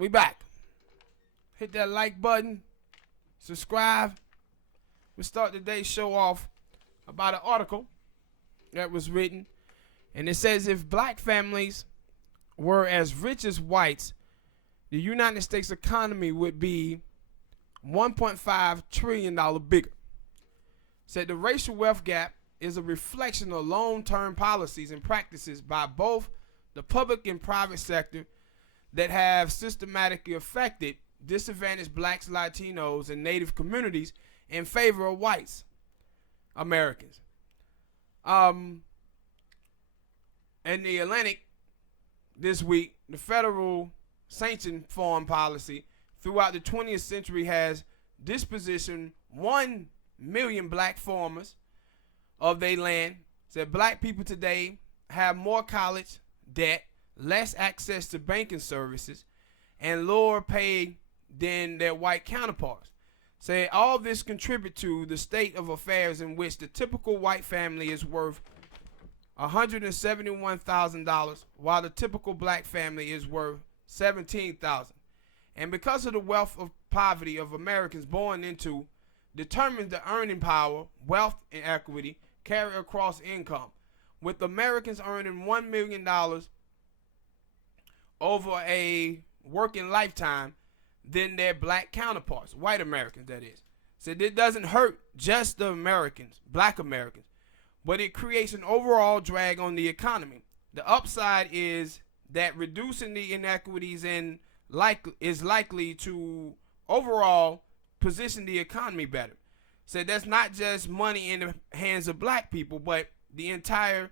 We back. Hit that like button. Subscribe. We start today's show off about an article that was written. And it says if black families were as rich as whites, the United States economy would be $1.5 trillion bigger. Said the racial wealth gap is a reflection of long-term policies and practices by both the public and private sector that have systematically affected disadvantaged blacks, Latinos, and Native communities in favor of whites, Americans. In the Atlantic this week, the federal sanctioned foreign policy throughout the 20th century has dispositioned 1 million black farmers of their land. Said black people today have more college debt, less access to banking services, and lower pay than their white counterparts. Say all this contribute to the state of affairs in which the typical white family is worth $171,000, while the typical black family is worth $17,000. And because of the wealth of poverty of Americans born into determines the earning power, wealth, and equity carry across income, with Americans earning $1 million over a working lifetime than their black counterparts, white Americans that is. So it doesn't hurt just the Americans, black Americans, but it creates an overall drag on the economy. The upside is that reducing the inequities is likely to overall position the economy better. So that's not just money in the hands of black people, but the entire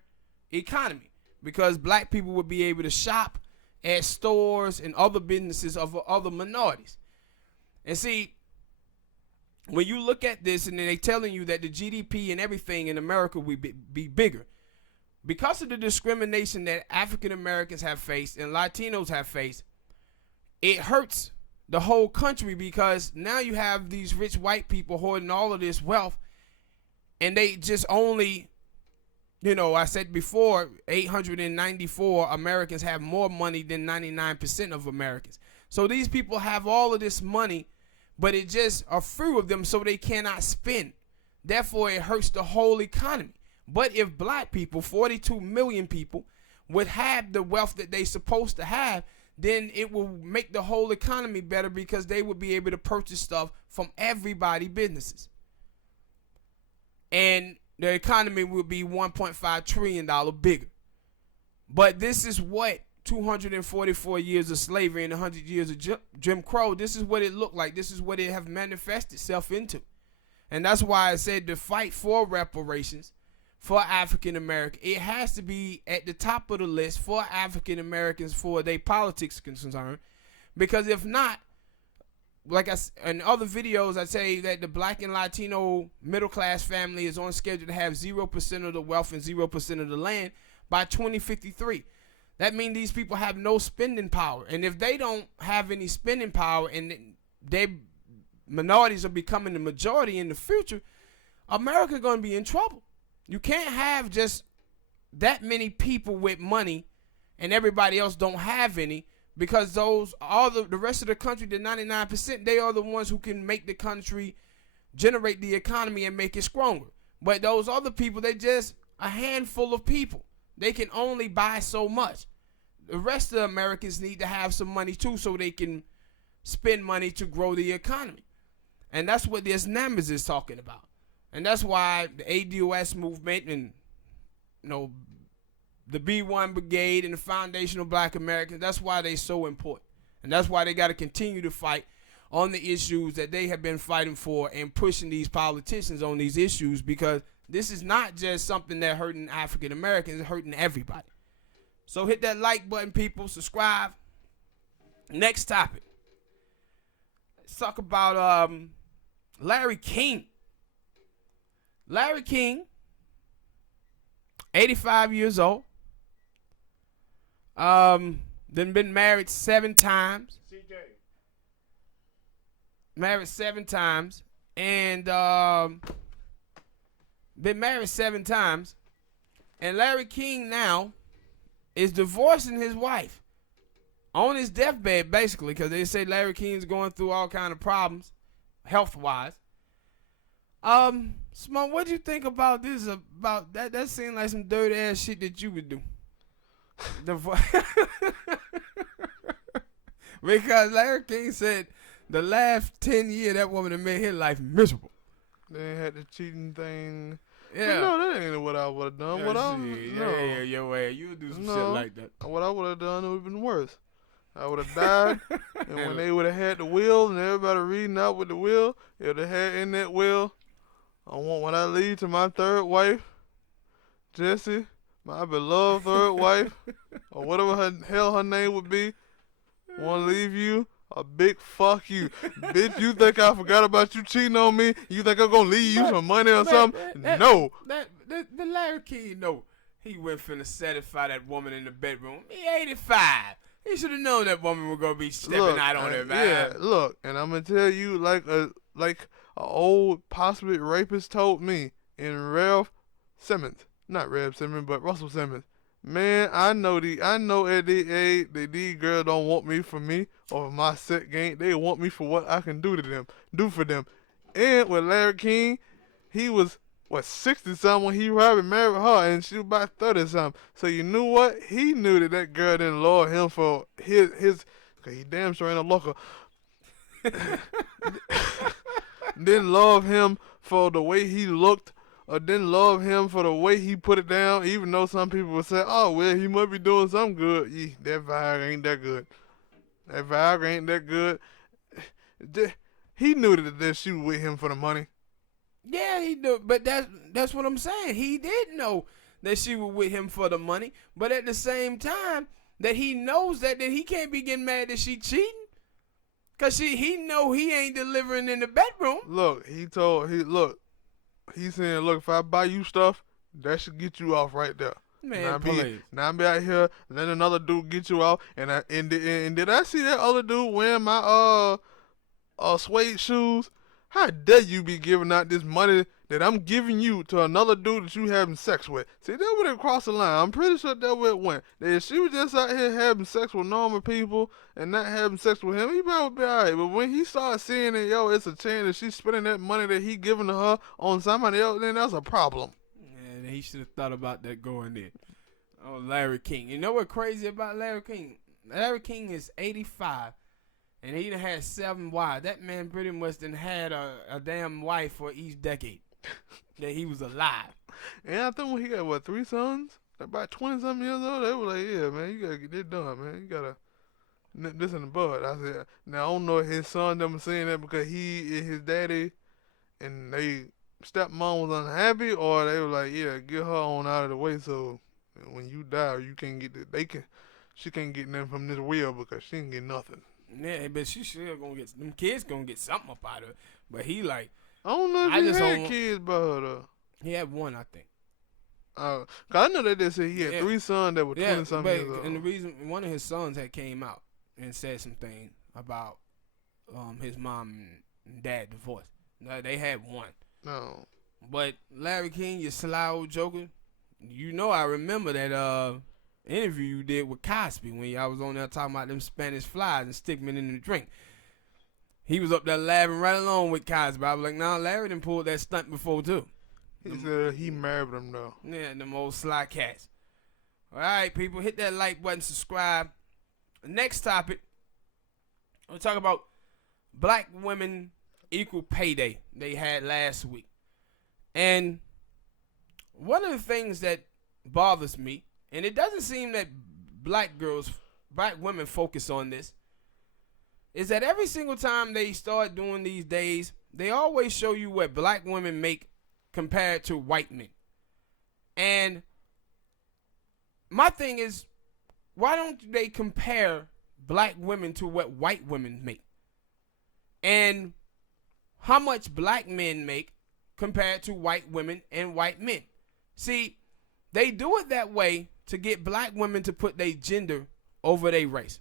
economy, because black people would be able to shop at stores and other businesses of other minorities. And see, when you look at this and they're telling you that the GDP and everything in America will be bigger, because of the discrimination that African Americans have faced and Latinos have faced, it hurts the whole country, because now you have these rich white people hoarding all of this wealth, and they just only, I said before, 894 Americans have more money than 99% of Americans. So these people have all of this money, but it just a few of them, so they cannot spend. Therefore, it hurts the whole economy. But if black people, 42 million people, would have the wealth that they're supposed to have, then it will make the whole economy better, because they would be able to purchase stuff from everybody's businesses. And the economy will be $1.5 trillion bigger. But this is what 244 years of slavery and 100 years of Jim Crow, this is what it looked like. This is what it have manifested itself into. And that's why I said the fight for reparations for African Americans, it has to be at the top of the list for African Americans for their politics concern. Because if not, like in other videos, I say that the black and Latino middle class family is on schedule to have 0% of the wealth and 0% of the land by 2053. That means these people have no spending power. And if they don't have any spending power and their minorities are becoming the majority in the future, America going to be in trouble. You can't have just that many people with money and everybody else don't have any, because those all the rest of the country, the 99%, they are the ones who can make the country generate the economy and make it stronger. But those other people, they just a handful of people. They can only buy so much. The rest of the Americans need to have some money too, so they can spend money to grow the economy. And that's what this numbers is talking about. And that's why the ADOS movement and the B1 Brigade and the Foundation of Black Americans, that's why they're so important. And that's why they got to continue to fight on the issues that they have been fighting for and pushing these politicians on these issues, because this is not just something that hurting African Americans, it's hurting everybody. So hit that like button, people. Subscribe. Next topic. Let's talk about Larry King. Larry King, 85 years old. Then been married 7 times. CJ. Married 7 times. And been married 7 times. And Larry King now is divorcing his wife on his deathbed, basically, because they say Larry King's going through all kind of problems, health-wise. Smoke, what do you think about this? About that? That seemed like some dirty ass shit that you would do. Because Larry King said the last 10 years that woman had made his life miserable. They had the cheating thing. Yeah. But no, that ain't what I would have done. You would do some shit like that. What I would have done would have been worse. I would have died, and when they would have had the will and everybody reading out with the will, it would have had in that will, I want when I leave to my third wife, Jessie, my beloved third wife, or whatever her name would be, want to leave you a big fuck you. Bitch, you think I forgot about you cheating on me? You think I'm going to leave you some money or something? No. The Larry King, no. He went finna satisfy that woman in the bedroom. He 85. He should have known that woman was going to be stepping out on him, man. Yeah, look, and I'm going to tell you like a old possibly rapist told me in Ralph Simmons. Not Ralph Simmons, but Russell Simmons. Man, I know at the age that these girls don't want me for me or for my set game. They want me for what I can do for them. And with Larry King, he was 60-something when he probably married her, and she was about 30-something. So you knew what? He knew that girl didn't love him for his cause he damn sure ain't a looker. Didn't love him for the way he looked, or didn't love him for the way he put it down, even though some people would say, oh, well, he must be doing something good. Yeah, that Viagra ain't that good. He knew that she was with him for the money. Yeah, he knew, but that's what I'm saying. He did know that she was with him for the money, but at the same time, that he knows that he can't be getting mad that she cheating. Because he know he ain't delivering in the bedroom. Look, he's saying, look, if I buy you stuff, that should get you off right there. Man, please. Now I be out here, let another dude get you off, and did I see that other dude wearing my suede shoes? How dare you be giving out this money that I'm giving you to another dude that you having sex with? See, that would have crossed the line. I'm pretty sure that would have went. That if she was just out here having sex with normal people and not having sex with him, he probably would be all right. But when he started seeing that, it's a chance that she's spending that money that he giving to her on somebody else, then that's a problem. Yeah, he should have thought about that going in. Oh, Larry King. You know what crazy about Larry King? Larry King is 85. And he done had 7 wives. That man pretty much done had a damn wife for each decade that he was alive. And I think when he got, 3 sons? About 20-something years old, they were like, yeah, man, you got to get this done, man. You got to nip this in the bud. I said, now, I don't know if his son them saying that because he is his daddy and they stepmom was unhappy, or they were like, yeah, get her on out of the way so when you die, you can't get she can't get nothing from this will because she didn't get nothing. Yeah, but she sure gonna get, them kids gonna get something up out of it. But he like, I don't know if he had kids by her though. He had 1, I think. Cause I know that they said he had 3 sons that were 20-something years old. And the reason, one of his sons had came out and said some things about his mom and dad divorced. No, they had 1. No. But Larry King, you sly old joker. You know I remember that interview you did with Cosby when I was on there talking about them Spanish flies and stickmen in the drink. He was up there laughing right along with Cosby. I was like, nah, Larry done pulled that stunt before too. He said he married them though. Yeah, them old sly cats. All right, people, hit that like button, subscribe. Next topic, we'll talk about Black Women Equal Pay Day they had last week. And one of the things that bothers me, and it doesn't seem that black women focus on this, is that every single time they start doing these days, they always show you what black women make compared to white men. And my thing is, why don't they compare black women to what white women make? And how much black men make compared to white women and white men? See, they do it that way to get black women to put their gender over their race.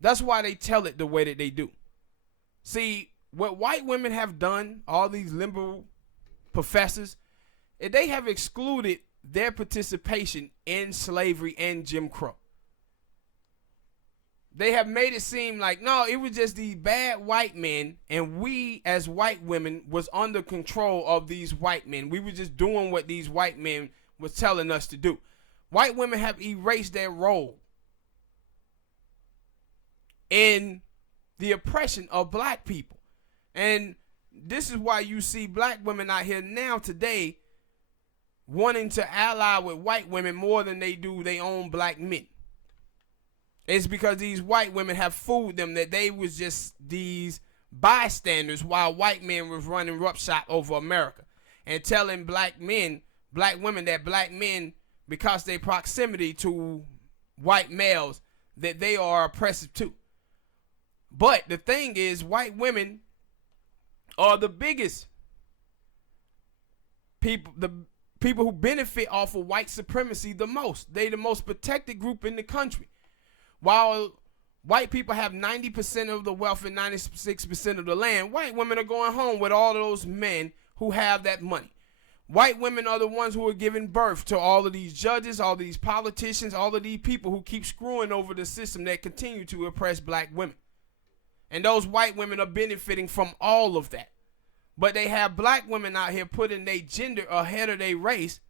That's why they tell it the way that they do. See, what white women have done, all these liberal professors, they have excluded their participation in slavery and Jim Crow. they have made it seem like, no, it was just these bad white men, and we as white women was under control of these white men. We were just doing what these white men was telling us to do. White women have erased their role in the oppression of black people. And this is why you see black women out here now today wanting to ally with white women more than they do their own black men. It's because these white women have fooled them that they was just these bystanders while white men was running roughshod over America and telling black women that black men, because their proximity to white males, that they are oppressive too. But the thing is, white women are the biggest people, the people who benefit off of white supremacy the most. They the most protected group in the country. While white people have 90% of the wealth and 96% of the land, white women are going home with all of those men who have that money. White women are the ones who are giving birth to all of these judges, all these politicians, all of these people who keep screwing over the system that continue to oppress black women. And those white women are benefiting from all of that. But they have black women out here putting their gender ahead of their race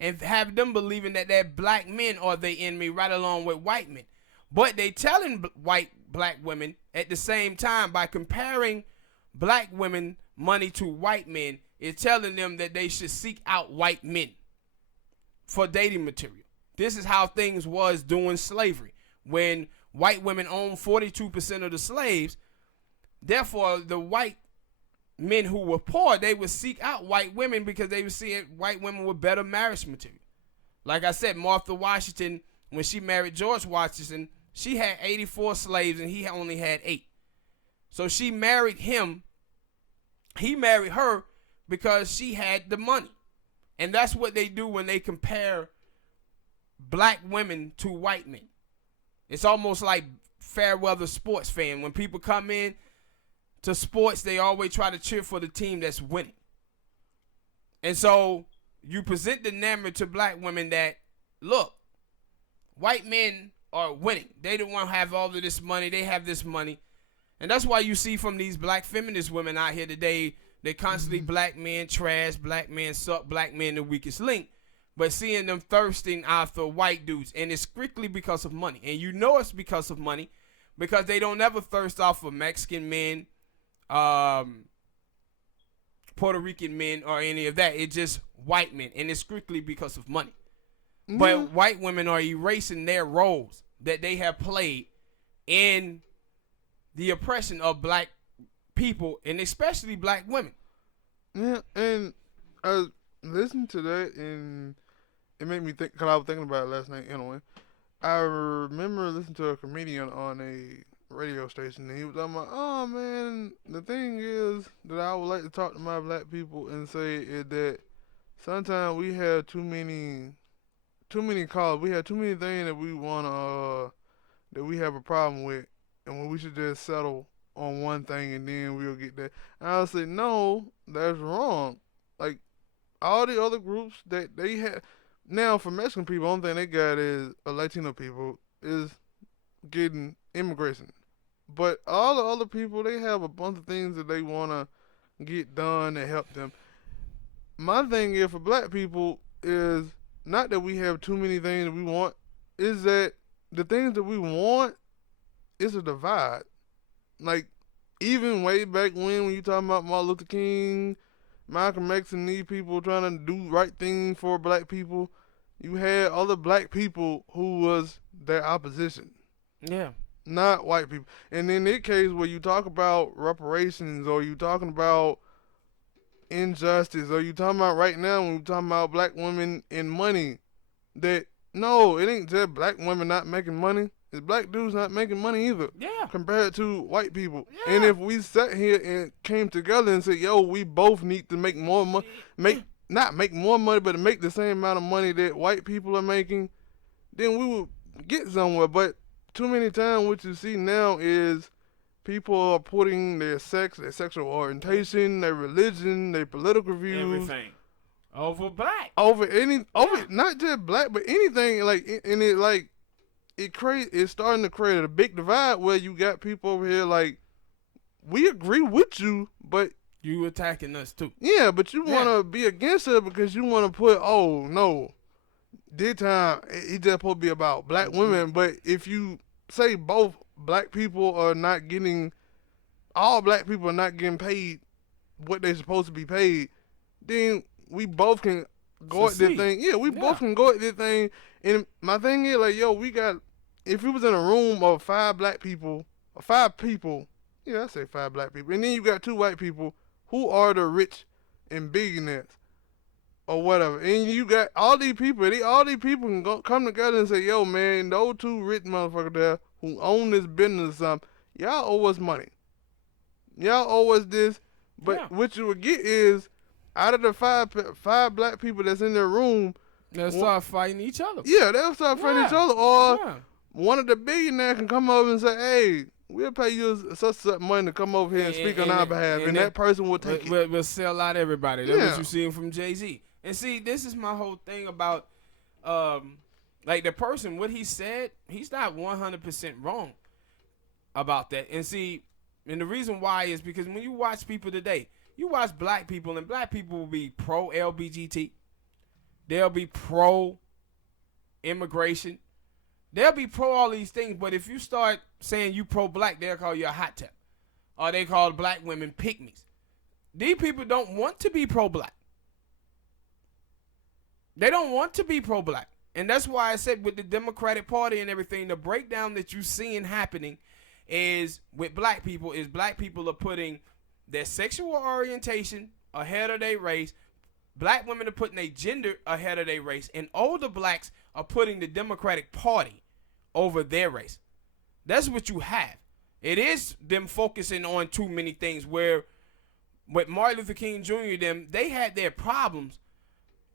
and have them believing that their black men are their enemy right along with white men. But they telling black women at the same time, by comparing black women money to white men, is telling them that they should seek out white men for dating material. This is how things was during slavery, when white women owned 42% of the slaves. Therefore, the white men who were poor, they would seek out white women because they would see white women with better marriage material. Like I said, Martha Washington, when she married George Washington, she had 84 slaves and he only had 8. So she married him. He married her because she had the money. And that's what they do when they compare black women to white men. It's almost like fair weather sports fan. When people come in to sports, they always try to cheer for the team that's winning. And so you present the narrative to black women that, look, white men are winning. They don't want to have all of this money. They have this money. And that's why you see from these black feminist women out here today, they constantly black men trash, black men suck, black men the weakest link. But seeing them thirsting after white dudes, and it's strictly because of money. And you know it's because of money, because they don't ever thirst off of Mexican men, Puerto Rican men, or any of that. It's just white men, and it's strictly because of money. But white women are erasing their roles that they have played in the oppression of black people, and especially black women. Yeah, and I listened to that, and it made me think, because I was thinking about it last night anyway. I remember listening to a comedian on a radio station, and he was talking about, oh man, the thing is that I would like to talk to my black people and say is that sometimes we have too many calls. We have too many things that we want that we have a problem with, and when we should just settle on one thing and then we'll get that. And I'll say, no, that's wrong. Like, all the other groups that they have, now for Mexican people, the only thing they got is Latino people is getting immigration. But all the other people, they have a bunch of things that they want to get done to help them. My thing is for black people is not that we have too many things that we want, is that the things that we want is a divide. Like, even way back when you talking about Martin Luther King, Malcolm X, and these people trying to do right thing for black people, you had other black people who was their opposition. Yeah. Not white people. And in that case where you talk about reparations, or you talking about injustice, or you talking about right now when we talking about black women and money, that no, it ain't just black women not making money. It's black dudes not making money either. Yeah. Compared to white people. Yeah. And if we sat here and came together and said, yo, we both need to make more money, not make more money, but to make the same amount of money that white people are making, then we would get somewhere. But too many times what you see now is people are putting their sex, their sexual orientation, their religion, their political views, everything over black. Over not just black, but anything. Like, and it like, it's starting to create a big divide where you got people over here like, we agree with you, but you attacking us too. Yeah, but you want to be against it because you want to put, oh no, this time it just supposed to be about black women. But if you say both black people are not getting, all black people are not getting paid what they're supposed to be paid, then we both can go at this thing. Yeah, we both can go at this thing. And my thing is like, yo, if we was in a room of 5 black people, or 5 people, yeah, I say 5 black people, and then you got 2 white people, who are the rich and billionaires or whatever, and you got all these people, all these people can come together and say, yo, man, those 2 rich motherfuckers there who own this business or something, y'all owe us money. Y'all owe us this. But what you would get is, out of the 5 black people that's in their room, they'll start fighting each other. Yeah, they'll start fighting each other. Or one of the billionaires can come over and say, hey, we'll pay you such money to come over here and speak on our behalf, and that person will take it. We'll sell out everybody. That's what you're seeing from Jay-Z. And see, this is my whole thing about, like the person, what he said, he's not 100% wrong about that. And see, and the reason why is because when you watch people today, you watch black people, and black people will be pro-LBGT. They'll be pro-immigration. They'll be pro all these things, but if you start saying you pro-black, they'll call you a hot tap. Or they call black women pygmies. These people don't want to be pro-black. They don't want to be pro-black. And that's why I said with the Democratic Party and everything, the breakdown that you're seeing happening is with black people are putting their sexual orientation ahead of their race. Black women are putting their gender ahead of their race. And older blacks are putting the Democratic Party over their race. That's what you have. It is them focusing on too many things, where with Martin Luther King Jr., they had their problems.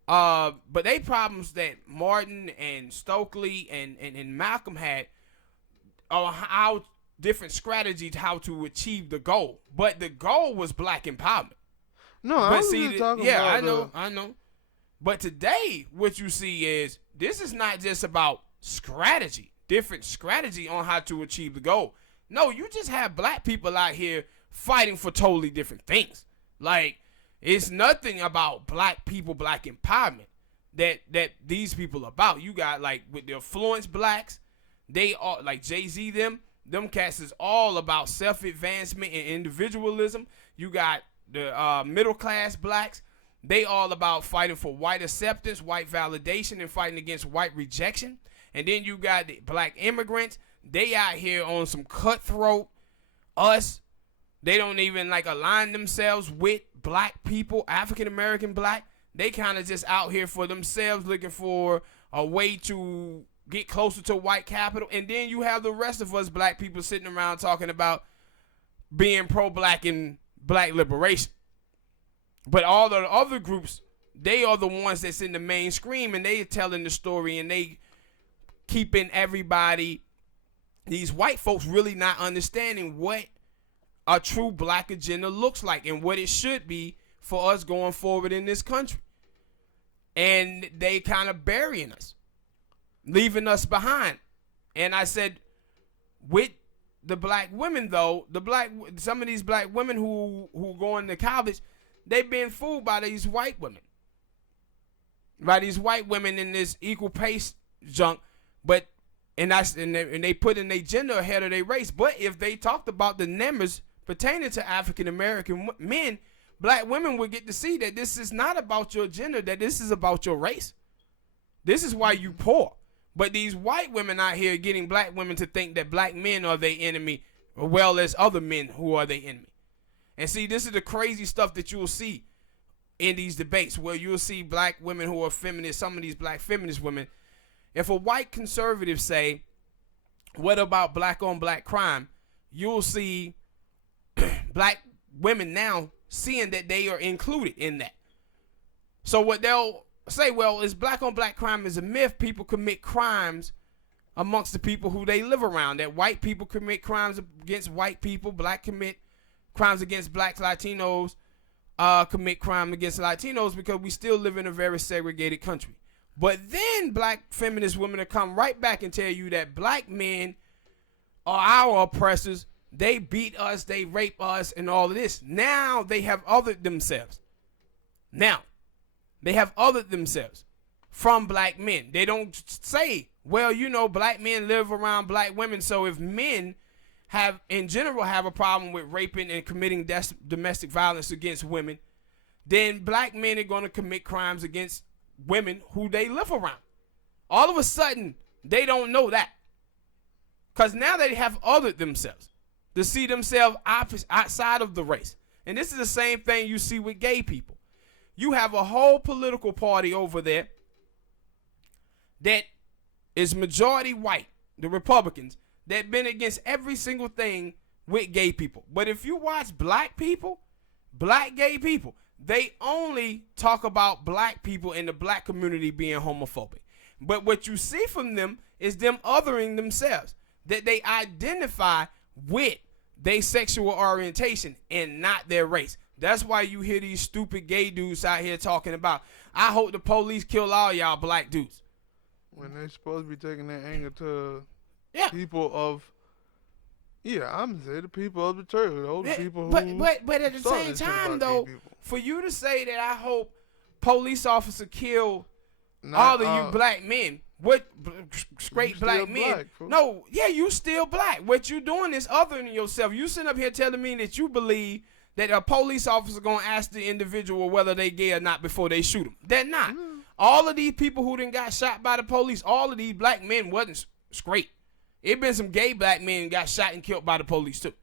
But they problems that Martin and Stokely and Malcolm had are how different strategies how to achieve the goal. But the goal was black empowerment. No, I was just talking about I know. But today, what you see is, this is not just about strategy, different strategy on how to achieve the goal. No, you just have black people out here fighting for totally different things. Like, it's nothing about black people, black empowerment that these people are about. You got, like, with the affluence blacks, they are, like Jay-Z, them cats is all about self-advancement and individualism. You got the middle-class blacks. They all about fighting for white acceptance, white validation, and fighting against white rejection. And then you got the black immigrants. They out here on some cutthroat us. They don't even like align themselves with black people, African-American black. They kind of just out here for themselves, looking for a way to get closer to white capital. And then you have the rest of us black people sitting around talking about being pro-black and black liberation. But all the other groups, they are the ones that's in the mainstream, and they are telling the story, and they keeping everybody, these white folks, really not understanding what a true black agenda looks like and what it should be for us going forward in this country. And they kind of burying us, leaving us behind. And I said, with the black women though, some of these black women who going to college, they've been fooled by these white women. By these white women in this equal pay junk, and they put in their gender ahead of their race. But if they talked about the numbers pertaining to African American men, black women would get to see that this is not about your gender, that this is about your race. This is why you poor. But these white women out here getting black women to think that black men are their enemy, as well as other men who are their enemy. And see, this is the crazy stuff that you'll see in these debates, where you'll see black women who are feminists, some of these black feminist women. If a white conservative say, what about black on black crime? You'll see black women now seeing that they are included in that. So what they'll say, well, is black on black crime is a myth. People commit crimes amongst the people who they live around. That white people commit crimes against white people, black commit crimes against blacks, Latinos commit crime against Latinos, because we still live in a very segregated country. But then black feminist women will come right back and tell you that black men are our oppressors. They beat us, they rape us, and all of this. Now they have othered themselves. Now, they have othered themselves from black men. They don't say, well, you know, black men live around black women, so if men have, in general, have a problem with raping and committing domestic violence against women, then black men are going to commit crimes against women who they live around. All of a sudden, they don't know that. Because now they have othered themselves to see themselves outside of the race. And this is the same thing you see with gay people. You have a whole political party over there that is majority white, the Republicans, that been against every single thing with gay people. But if you watch black people, black gay people, they only talk about black people in the black community being homophobic. But what you see from them is them othering themselves, that they identify with their sexual orientation and not their race. That's why you hear these stupid gay dudes out here talking about, I hope the police kill all y'all black dudes. When they're supposed to be taking their anger to people of, I'm saying the people of the church, the people who. But at the same time, though, for you to say that I hope police officer kill all of you black men, what straight black men? Black, no, you still black. What you doing is othering yourself. You sitting up here telling me that you believe that a police officer gonna ask the individual whether they gay or not before they shoot them. They're not. All of these people who done got shot by the police, all of these black men wasn't straight. It been some gay black men got shot and killed by the police too.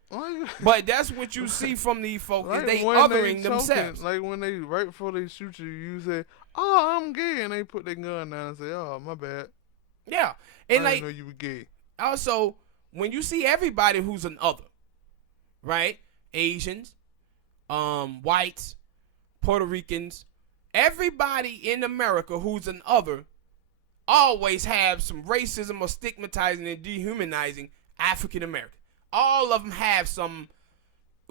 But that's what you see from these folks. Like they othering themselves. Like when they, right before they shoot you, you say, oh, I'm gay. And they put their gun down and say, oh, my bad. Yeah. And I didn't know you were gay. Also, when you see everybody who's an other, right? Asians, whites, Puerto Ricans, everybody in America who's an other always have some racism or stigmatizing and dehumanizing African American. All of them have some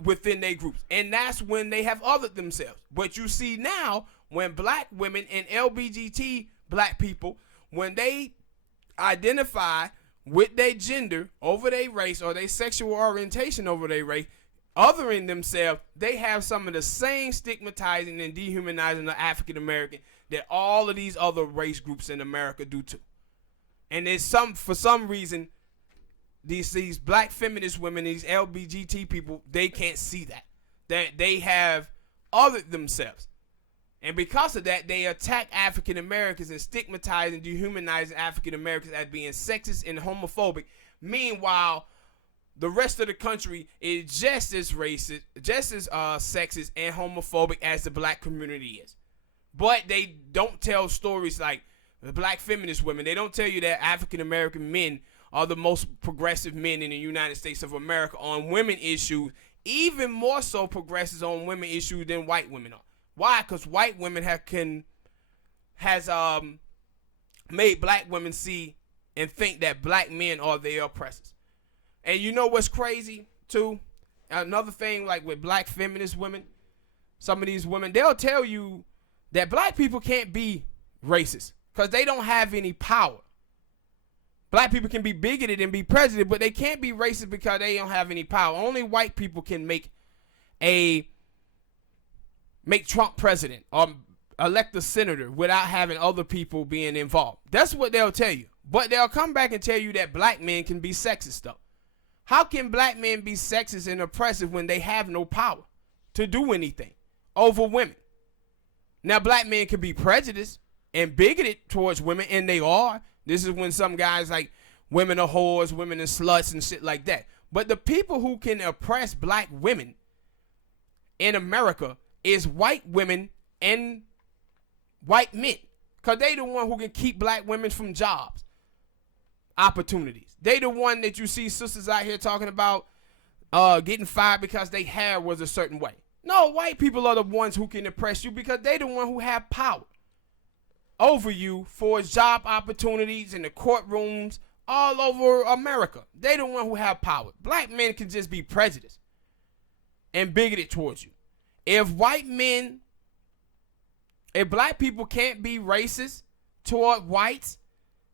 within their groups. And that's when they have othered themselves. But you see now, when black women and LGBT black people, when they identify with their gender over their race or their sexual orientation over their race, othering themselves, they have some of the same stigmatizing and dehumanizing the African American that all of these other race groups in America do too. And there's for some reason, these black feminist women, these LGBT people, they can't see that they have othered themselves. And because of that, they attack African Americans and stigmatize and dehumanize African Americans as being sexist and homophobic. Meanwhile, the rest of the country is just as racist, just as sexist and homophobic as the black community is. But they don't tell stories like the black feminist women. They don't tell you that African American men are the most progressive men in the United States of America on women issues, even more so progressive on women issues than white women are. Why? Because white women has made black women see and think that black men are their oppressors. And you know what's crazy too? Another thing, like with black feminist women, some of these women, they'll tell you that black people can't be racist because they don't have any power. Black people can be bigoted and be prejudiced, but they can't be racist because they don't have any power. Only white people can make Trump president or elect a senator without having other people being involved. That's what they'll tell you. But they'll come back and tell you that black men can be sexist though. How can black men be sexist and oppressive when they have no power to do anything over women? Now, black men can be prejudiced and bigoted towards women, and they are. This is when some guys like women are whores, women are sluts, and shit like that. But the people who can oppress black women in America is white women and white men. Because they the one who can keep black women from jobs, opportunities. They the one that you see sisters out here talking about getting fired because their hair was a certain way. No, white people are the ones who can oppress you because they the one who have power over you for job opportunities in the courtrooms all over America. They the one who have power. Black men can just be prejudiced and bigoted towards you. If black people can't be racist toward whites,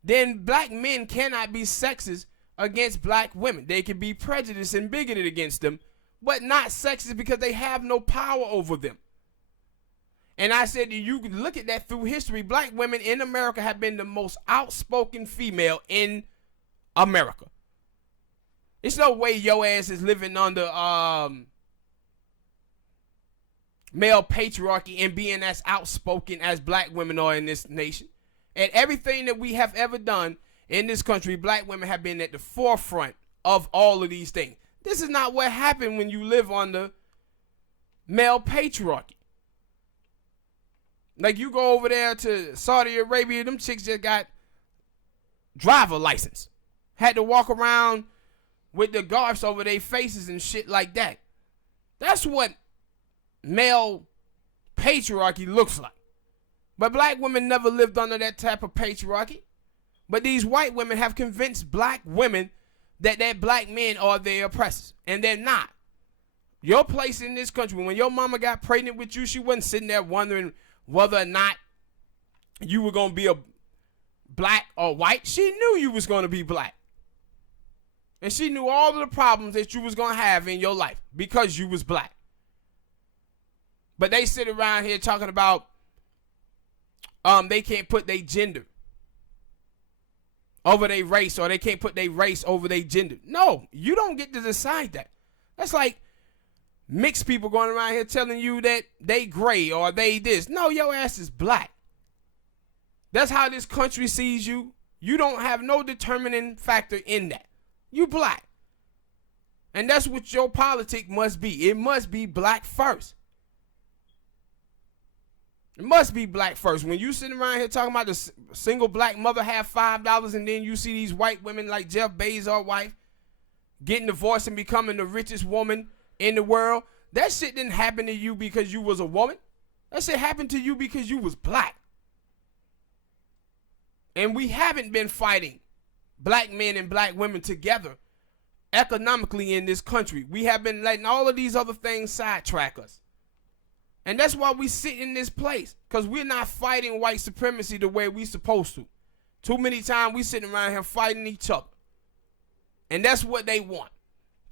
then black men cannot be sexist against black women. They can be prejudiced and bigoted against them, but not sexist because they have no power over them. And I said, you can look at that through history. Black women in America have been the most outspoken female in America. It's no way your ass is living under male patriarchy and being as outspoken as black women are in this nation. And everything that we have ever done in this country, black women have been at the forefront of all of these things. This is not what happened when you live under male patriarchy. Like you go over there to Saudi Arabia, them chicks just got driver license. Had to walk around with the scarves over their faces and shit like that. That's what male patriarchy looks like. But black women never lived under that type of patriarchy. But these white women have convinced black women that black men are their oppressors. And they're not. Your place in this country, when your mama got pregnant with you, she wasn't sitting there wondering whether or not you were going to be a black or white. She knew you was going to be black. And she knew all of the problems that you was going to have in your life because you was black. But they sit around here talking about they can't put their gender over their race, or they can't put their race over their gender. No, you don't get to decide that. That's like mixed people going around here telling you that they gray or they this. No, your ass is black. That's how this country sees you. You don't have no determining factor in that. You black. And that's what your politic must be. It must be black first. It must be black first. When you sitting around here talking about the single black mother have $5 and then you see these white women like Jeff Bezos' wife getting divorced and becoming the richest woman in the world, that shit didn't happen to you because you was a woman. That shit happened to you because you was black. And we haven't been fighting black men and black women together economically in this country. We have been letting all of these other things sidetrack us. And that's why we sit in this place, because we're not fighting white supremacy the way we supposed to. Too many times we sitting around here fighting each other. And that's what they want,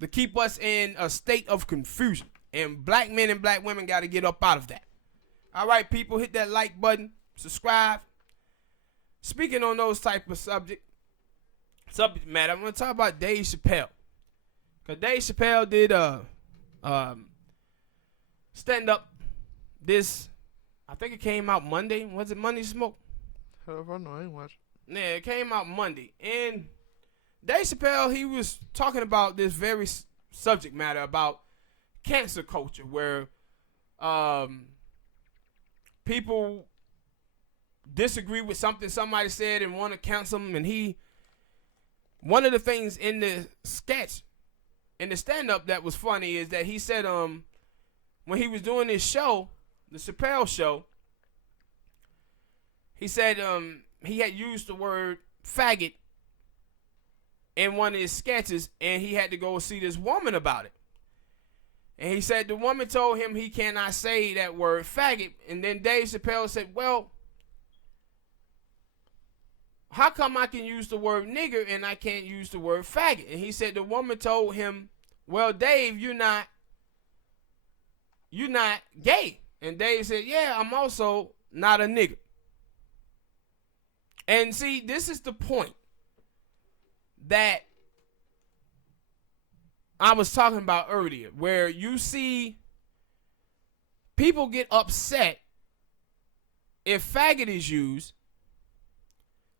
to keep us in a state of confusion. And black men and black women got to get up out of that. All right, people, hit that like button, subscribe. Speaking on those type of subject matter, I'm going to talk about Dave Chappelle. Because Dave Chappelle did stand up this, I think it came out Monday. Was it Monday Smoke? Hell if I know, I ain't watching. Yeah, it came out Monday. And Dave Chappelle, he was talking about this very subject matter about cancer culture, where people disagree with something somebody said and want to cancel them. And one of the things in the sketch, in the stand-up that was funny, is that he said when he was doing this show, the Chappelle show, he said he had used the word faggot in one of his sketches, and he had to go see this woman about it. And he said the woman told him he cannot say that word faggot. And then Dave Chappelle said, well, how come I can use the word nigger and I can't use the word faggot? And he said the woman told him, well, Dave, you're not gay. And Dave said, yeah, I'm also not a nigger. And see, this is the point that I was talking about earlier, where you see people get upset if faggot is used,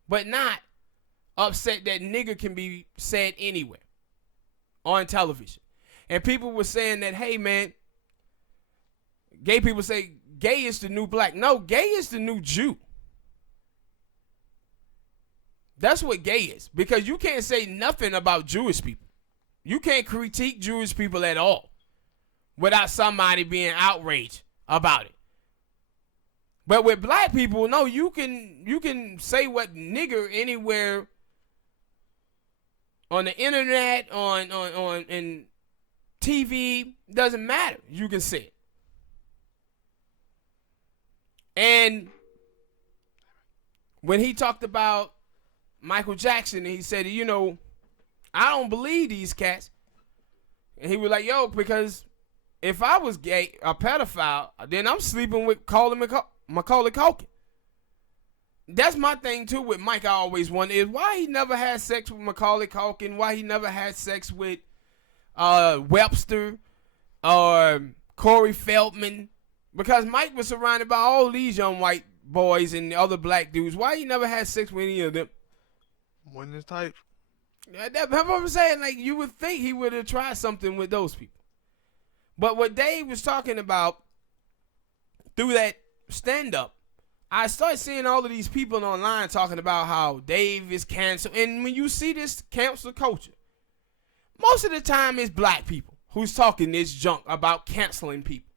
but not upset that nigger can be said anywhere on television. And people were saying that, hey, man, gay people say gay is the new black. No, gay is the new Jew. That's what gay is. Because you can't say nothing about Jewish people. You can't critique Jewish people at all without somebody being outraged about it. But with black people, no, you can say what nigger anywhere on the internet, on in TV, doesn't matter. You can say it. And when he talked about Michael Jackson, and he said, you know, I don't believe these cats. And he was like, yo, because if I was gay, a pedophile, then I'm sleeping with Macaulay Culkin. That's my thing, too, with Mike. I always wonder is why he never had sex with Macaulay Culkin, why he never had sex with Webster or Corey Feldman. Because Mike was surrounded by all these young white boys and other black dudes. Why he never had sex with any of them? Wasn't his type. That's what I'm saying. Like, you would think he would have tried something with those people. But what Dave was talking about through that stand-up, I started seeing all of these people online talking about how Dave is canceled. And when you see this cancel culture, most of the time it's black people who's talking this junk about canceling people.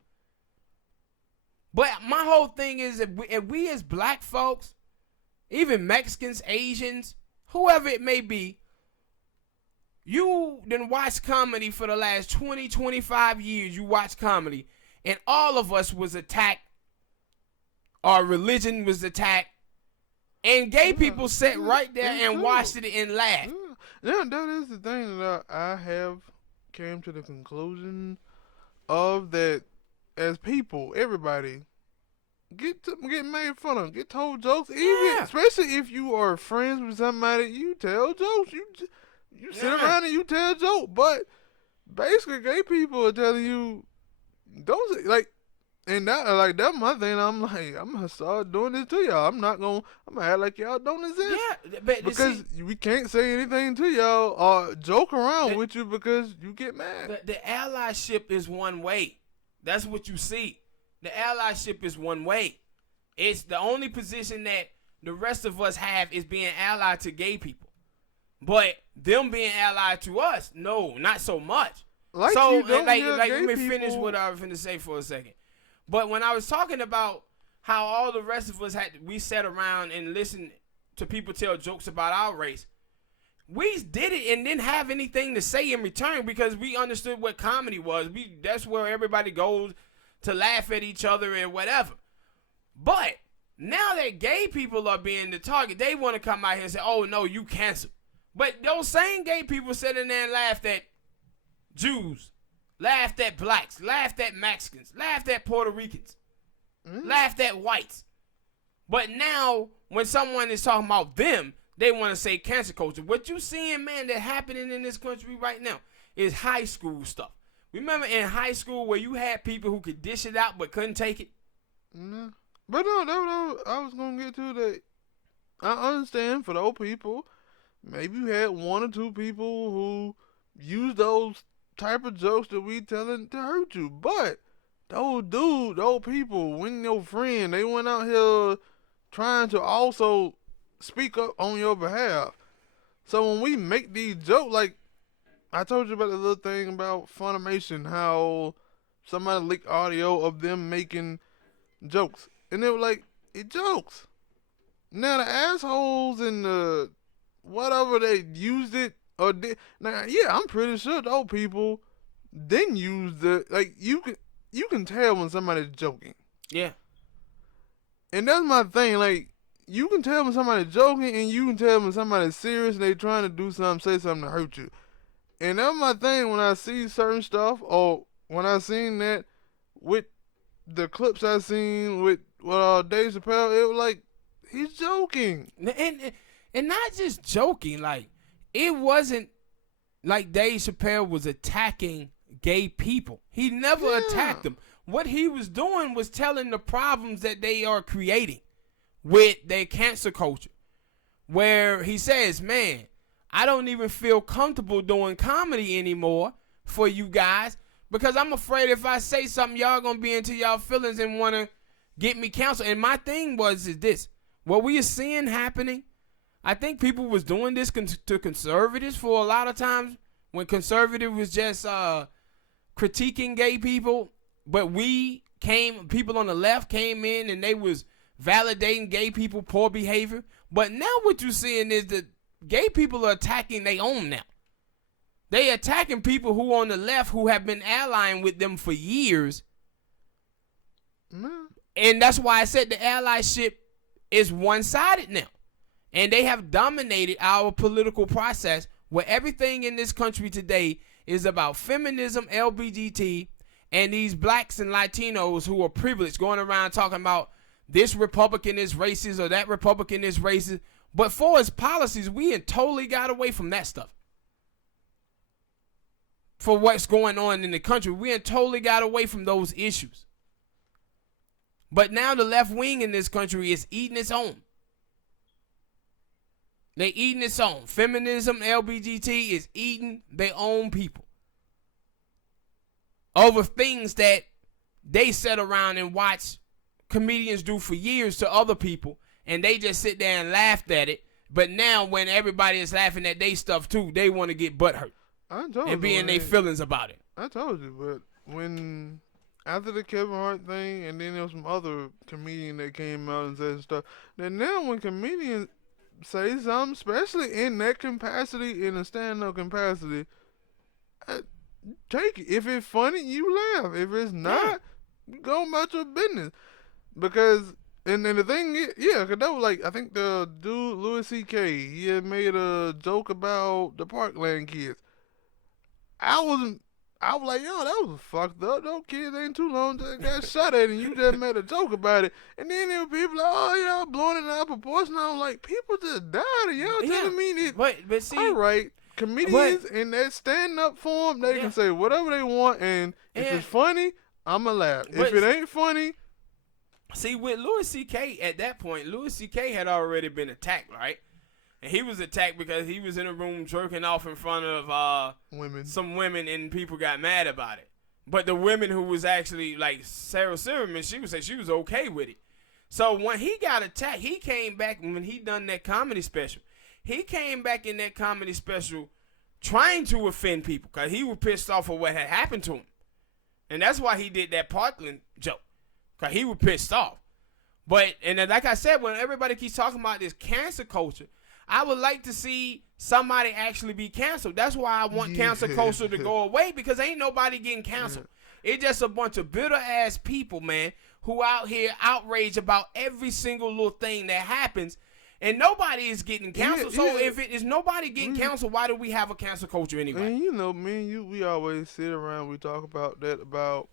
But my whole thing is if we as black folks, even Mexicans, Asians, whoever it may be, you done watch comedy for the last 20, 25 years. You watch comedy, and all of us was attacked. Our religion was attacked. And gay people sat right there and watched it and laughed. Yeah, that is the thing that I have came to the conclusion of, that as people, everybody, get made fun of, get told jokes. Even, especially if you are friends with somebody, you tell jokes. You sit around and you tell jokes, but basically gay people are telling you, don't say, like, and that's my thing. I'm like, I'm gonna start doing this to y'all. I'm gonna act like y'all don't exist. Yeah, but because we can't say anything to y'all or joke around with you because you get mad. The allyship is one way. That's what you see. The allyship is one way. It's the only position that the rest of us have is being allied to gay people. But them being allied to us, no, not so much. Let me finish what I was going to say for a second. But when I was talking about how all the rest of us we sat around and listened to people tell jokes about our race, we did it and didn't have anything to say in return because we understood what comedy was. That's where everybody goes to laugh at each other and whatever. But now that gay people are being the target, they want to come out here and say, oh, no, you canceled. But those same gay people sitting there and laughed at Jews, laughed at blacks, laughed at Mexicans, laughed at Puerto Ricans, laughed at whites. But now, when someone is talking about them, they want to say cancel culture. What you seeing, man, that happening in this country right now is high school stuff. Remember in high school where you had people who could dish it out but couldn't take it? No. But no, I was going to get to that. I understand for those people, maybe you had one or two people who use those type of jokes that we telling to hurt you. But those people, when your friend, they went out here trying to also speak up on your behalf. So when we make these jokes, like I told you about the little thing about Funimation, how somebody leaked audio of them making jokes. And they were like, it jokes. Now the assholes and the whatever they used it or did. Now, yeah, I'm pretty sure those people didn't use you can tell when somebody's joking. Yeah. And that's my thing. Like, you can tell when somebody's joking and you can tell when somebody's serious and they trying to do something, say something to hurt you. And that's my thing when I see certain stuff, or when I seen that with the clips I seen with Dave Chappelle, it was like, he's joking. And not just joking, like, it wasn't like Dave Chappelle was attacking gay people. He never attacked them. What he was doing was telling the problems that they are creating with their cancer culture. Where he says, man, I don't even feel comfortable doing comedy anymore for you guys because I'm afraid if I say something, y'all gonna be into y'all feelings and want to get me canceled. And my thing is this. What we are seeing happening, I think people was doing this to conservatives for a lot of times when conservative was just critiquing gay people, but people on the left came in and they was validating gay people poor behavior. But now what you're seeing is that gay people are attacking their own now. They attacking people who on the left who have been allying with them for years. And that's why I said the allyship is one-sided now. And they have dominated our political process, where everything in this country today is about feminism, LGBT, and these blacks and Latinos who are privileged going around talking about this Republican is racist or that Republican is racist. But for his policies, we had totally got away from that stuff. For what's going on in the country, we had totally got away from those issues. But now the left wing in this country is eating its own. They eating its own. Feminism, LGBT is eating their own people over things that they sit around and watch comedians do for years to other people, and they just sit there and laughed at it. But now when everybody is laughing at their stuff too, they want to get butthurt and be in their feelings about it. I told you, but when after the Kevin Hart thing, and then there was some other comedian that came out and said stuff. Then now when comedians say something, especially in that capacity, in a stand-up capacity, take it. If it's funny, you laugh. If it's not, go about your business. Because, and the thing is, because that was like, I think the dude, Louis C.K., he had made a joke about the Parkland kids. I was like, yo, that was fucked up. Those kids ain't too long just got shot at, and you just made a joke about it. And then there were people like, oh, y'all blowing it out of proportion. I was like, people just died, and y'all telling me that. But see, all right, comedians in that stand-up form, they can say whatever they want, and if it's funny, I'ma laugh. If it ain't funny. See, with Louis C.K. at that point, Louis C.K. had already been attacked, right? And he was attacked because he was in a room jerking off in front of some women, and people got mad about it. But the women who was actually, like Sarah Silverman, she would say she was okay with it. So when he got attacked, he came back when he done that comedy special. He came back in that comedy special trying to offend people because he was pissed off of what had happened to him. And that's why he did that Parkland joke, because he was pissed off. But, and then, like I said, when everybody keeps talking about this cancel culture, I would like to see somebody actually be canceled. That's why I want cancel culture to go away, because ain't nobody getting canceled. It's just a bunch of bitter-ass people, man, who out here outraged about every single little thing that happens, and nobody is getting canceled. So if it is nobody getting canceled, why do we have a cancel culture anyway? And you know, me and you, we always sit around, we talk about that, about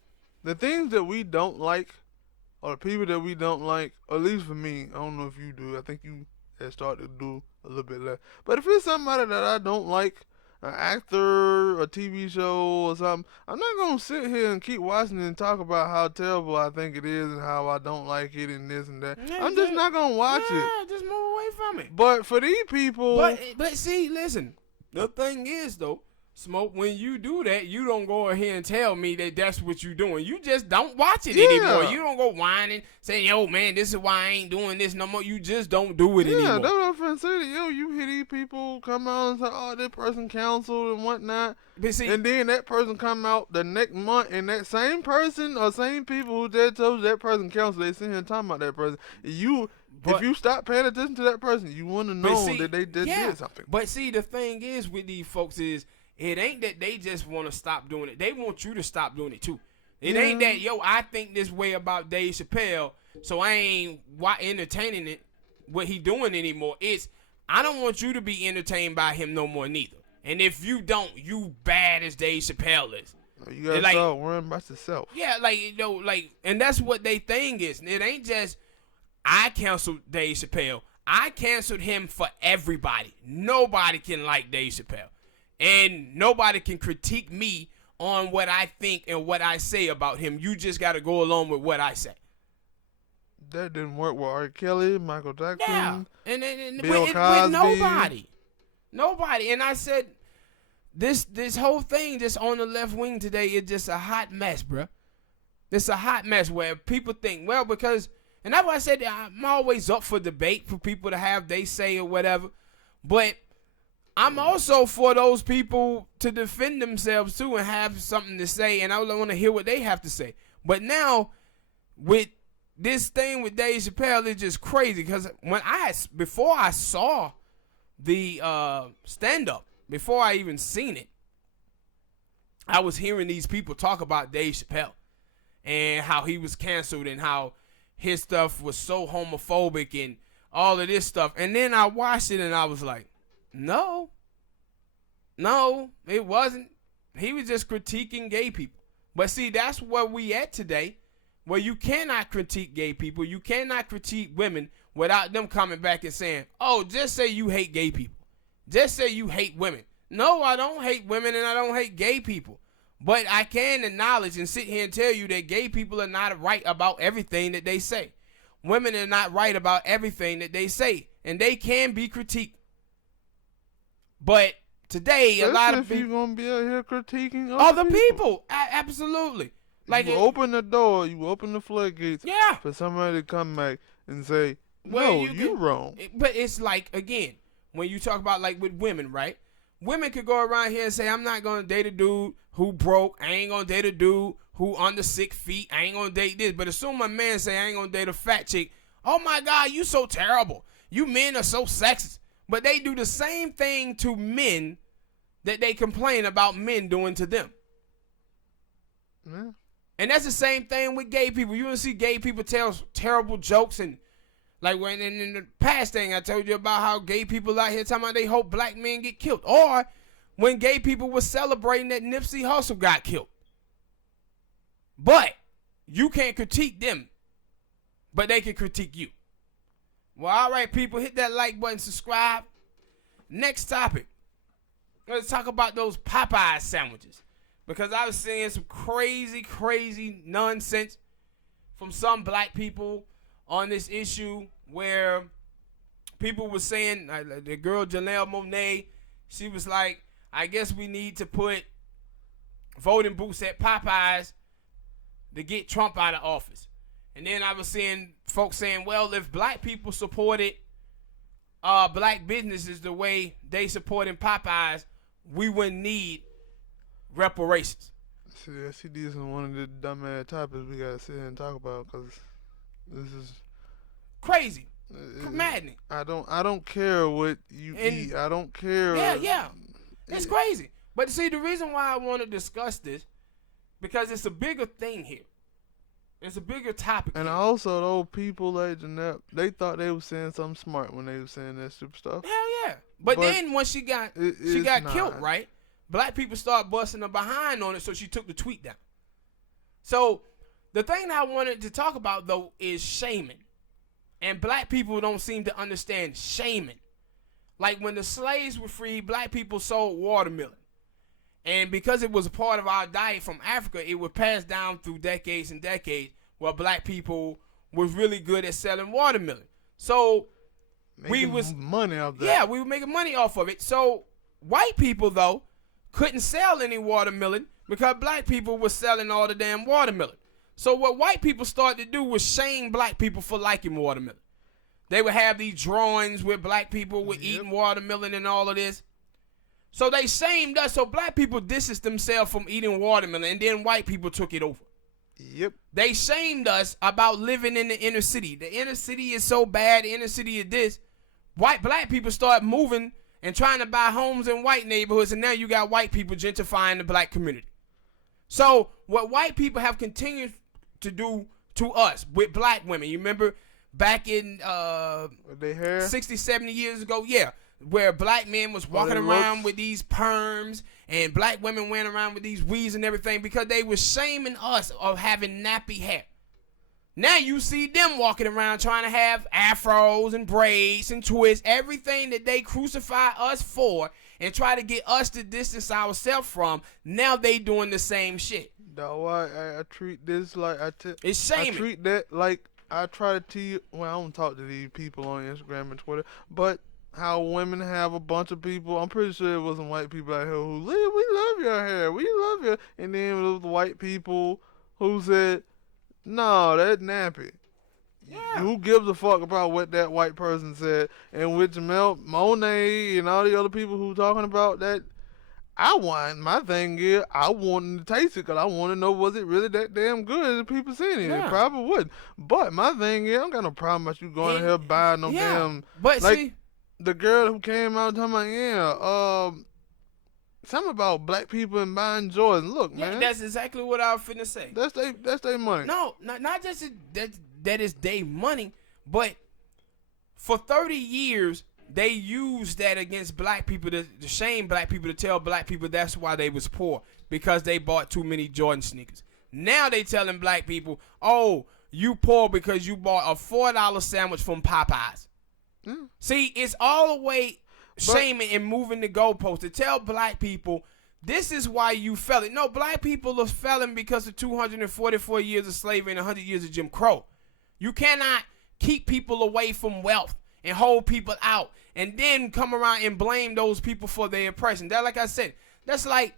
the things that we don't like, or the people that we don't like, at least for me. I don't know if you do. I think you have started to do a little bit less. But if it's somebody that I don't like, an actor, a TV show or something, I'm not going to sit here and keep watching it and talk about how terrible I think it is and how I don't like it and this and that. I'm just not going to watch it. Just move away from it. But for these people... But see, listen, the thing is, though, Smoke, when you do that, you don't go ahead and tell me that that's what you're doing. You just don't watch it anymore. You don't go whining, saying, yo, man, this is why I ain't doing this no more. You just don't do it anymore. Yeah, that's what I'm finna say. Yo, you hear these people come out and say, oh, this person canceled and whatnot. But see, and then that person come out the next month, and that same person or same people who just told you that person canceled, they sit here and talking about that person. If you stop paying attention to that person, you want to know that they did something. But see, the thing is with these folks is, it ain't that they just want to stop doing it. They want you to stop doing it, too. It ain't that, yo, I think this way about Dave Chappelle, so I ain't entertaining it, what he doing anymore. It's, I don't want you to be entertained by him no more, neither. And if you don't, you bad as Dave Chappelle is. You got to start worrying about yourself. Yeah, and that's what they thing is. It ain't just, I canceled Dave Chappelle. I canceled him for everybody. Nobody can like Dave Chappelle. And nobody can critique me on what I think and what I say about him. You just got to go along with what I say. That didn't work with R. Kelly, Michael Jackson, and Bill Cosby. With nobody. And I said, this whole thing just on the left wing today is just a hot mess, bro. It's a hot mess where people think, well, because, and that's why I said I'm always up for debate, for people to have they say or whatever, but I'm also for those people to defend themselves, too, and have something to say, and I want to hear what they have to say. But now, with this thing with Dave Chappelle, it's just crazy, because before I saw the stand-up, before I even seen it, I was hearing these people talk about Dave Chappelle and how he was canceled and how his stuff was so homophobic and all of this stuff. And then I watched it and I was like, no, it wasn't. He was just critiquing gay people. But see, that's where we at today, where you cannot critique gay people. You cannot critique women without them coming back and saying, oh, just say you hate gay people. Just say you hate women. No, I don't hate women and I don't hate gay people. But I can acknowledge and sit here and tell you that gay people are not right about everything that they say. Women are not right about everything that they say. And they can be critiqued. But today, a lot of people... you're going to be out here critiquing other people. Absolutely. Like, you open the door, you open the floodgates for somebody to come back and say, well, no, you're wrong. But it's like, again, when you talk about like with women, right? Women could go around here and say, I'm not going to date a dude who broke. I ain't going to date a dude who under 6 feet. I ain't going to date this. But as soon as my man say I ain't going to date a fat chick, oh my God, you so terrible. You men are so sexist. But they do the same thing to men that they complain about men doing to them. Yeah. And that's the same thing with gay people. You want to see gay people tell terrible jokes, and like when in the past thing I told you about how gay people out here talking about they hope black men get killed, or when gay people were celebrating that Nipsey Hussle got killed. But you can't critique them, but they can critique you. Well, all right, people, hit that like button, subscribe. Next topic. Let's talk about those Popeyes sandwiches. Because I was seeing some crazy nonsense from some black people on this issue where people were saying, the girl Janelle Monáe, she was like, I guess we need to put voting booths at Popeyes to get Trump out of office. And then I was seeing folks saying, well, if black people supported black businesses the way they supporting Popeyes, we wouldn't need reparations. See, these are one of the dumbass topics we gotta sit here and talk about, because this is crazy, maddening. I don't care what you eat. I don't care. Yeah, it's crazy. But see, the reason why I want to discuss this, because it's a bigger thing here. It's a bigger topic. And here. Also, those people like Janelle, they thought they were saying something smart when they were saying that stupid stuff. Hell yeah. But then when she got killed, right? Black people start busting her behind on it, so she took the tweet down. So the thing I wanted to talk about, though, is shaming. And black people don't seem to understand shaming. Like when the slaves were free, black people sold watermelon. And because it was a part of our diet from Africa, it was passed down through decades and decades where black people was really good at selling watermelon. So we was money off that. Yeah, we were making money off of it. So white people, though, couldn't sell any watermelon because black people were selling all the damn watermelon. So what white people started to do was shame black people for liking watermelon. They would have these drawings where black people were eating watermelon and all of this. So they shamed us. So black people distanced themselves from eating watermelon, and then white people took it over. Yep. They shamed us about living in the inner city. The inner city is so bad. The inner city is this. Black people start moving and trying to buy homes in white neighborhoods, and now you got white people gentrifying the black community. So what white people have continued to do to us with black women, you remember back in 60, 70 years ago, where black men was walking around with these perms and black women went around with these weaves and everything because they were shaming us of having nappy hair. Now you see them walking around trying to have afros and braids and twists, everything that they crucify us for and try to get us to distance ourselves from. Now they doing the same shit. That's why I treat this like it's shaming. I treat that like I try to tell you. Well, I don't talk to these people on Instagram and Twitter, but how women have a bunch of people. I'm pretty sure it wasn't white people out here who, we love your hair, we love you, and then it was the white people who said, no, that's nappy. Yeah. Who gives a fuck about what that white person said? And with Janelle Monáe and all the other people who talking about that, my thing is, I want to taste it because I want to know, was it really that damn good as the people saying it? Yeah. It probably wouldn't. But my thing is, I don't got no problem about you going here buying no damn. But like, see, the girl who came out talking about, something about black people and buying Jordans. Look, man. That's exactly what I was finna say. That's their money. No, not just that is their money, but For 30 years, they used that against black people to shame black people, to tell black people that's why they was poor, because they bought too many Jordan sneakers. Now they telling black people, oh, you poor because you bought a $4 sandwich from Popeyes. See, it's all the way shaming and moving the goalposts to tell black people this is why you felon. No, black people are felon because of 244 years of slavery and 100 years of Jim Crow. You cannot keep people away from wealth and hold people out and then come around and blame those people for their oppression. That, like I said, that's like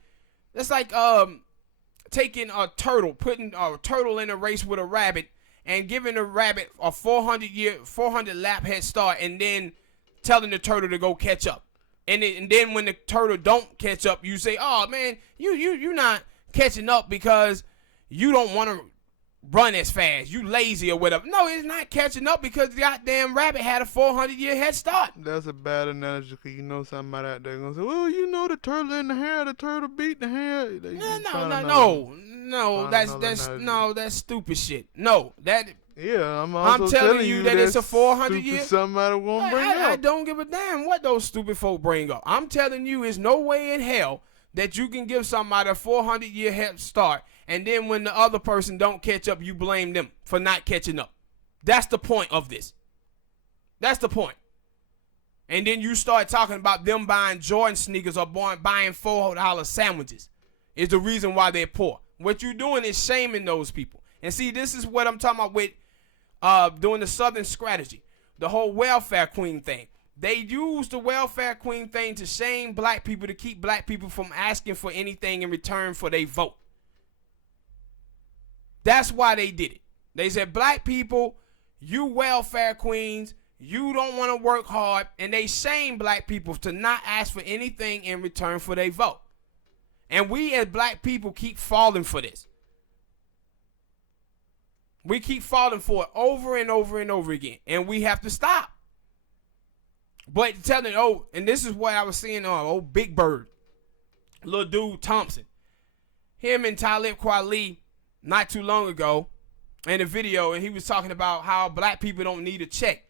taking a turtle, putting a turtle in a race with a rabbit and giving the rabbit a 400 lap head start, and then telling the turtle to go catch up. And then when the turtle don't catch up, you say, oh man, you're not catching up because you don't want to run as fast. You lazy or whatever. No, it's not catching up because the goddamn rabbit had a 400-year head start. That's a bad analogy because you know somebody out there going to say, well, you know the turtle in the hair, the turtle beat the hair. No, that's stupid shit. No, that... Yeah, I'm telling you that it's a 400-year. Somebody won't bring up. I don't give a damn what those stupid folk bring up. I'm telling you, there's no way in hell that you can give somebody a 400-year head start, and then when the other person don't catch up, you blame them for not catching up. That's the point of this. That's the point. And then you start talking about them buying Jordan sneakers or buying $4 sandwiches is the reason why they're poor. What you're doing is shaming those people. And see, this is what I'm talking about with doing the Southern strategy, the whole welfare queen thing. They use the welfare queen thing to shame black people, to keep black people from asking for anything in return for their vote. That's why they did it. They said, black people, you welfare queens, you don't want to work hard, and they shame black people to not ask for anything in return for their vote. And we as black people keep falling for this. We keep falling for it over and over and over again. And we have to stop. But telling, and this is what I was seeing on old Big Bird, little dude Thompson. Him and Talib Kweli not too long ago in a video, and he was talking about how black people don't need a check.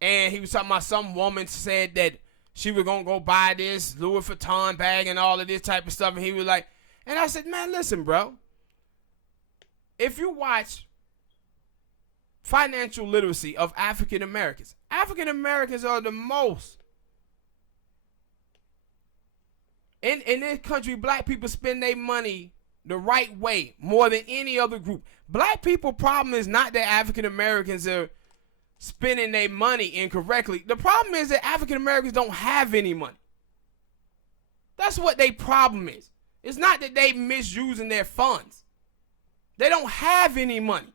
And he was talking about some woman said that she was going to go buy this Louis Vuitton bag and all of this type of stuff. And he was like, and I said, man, listen, bro. If you watch financial literacy of African Americans are the most. In this country, black people spend their money the right way more than any other group. Black people problem is not that African Americans are spending their money incorrectly. The problem is that African Americans don't have any money. That's what their problem is. It's not that they misusing their funds. They don't have any money.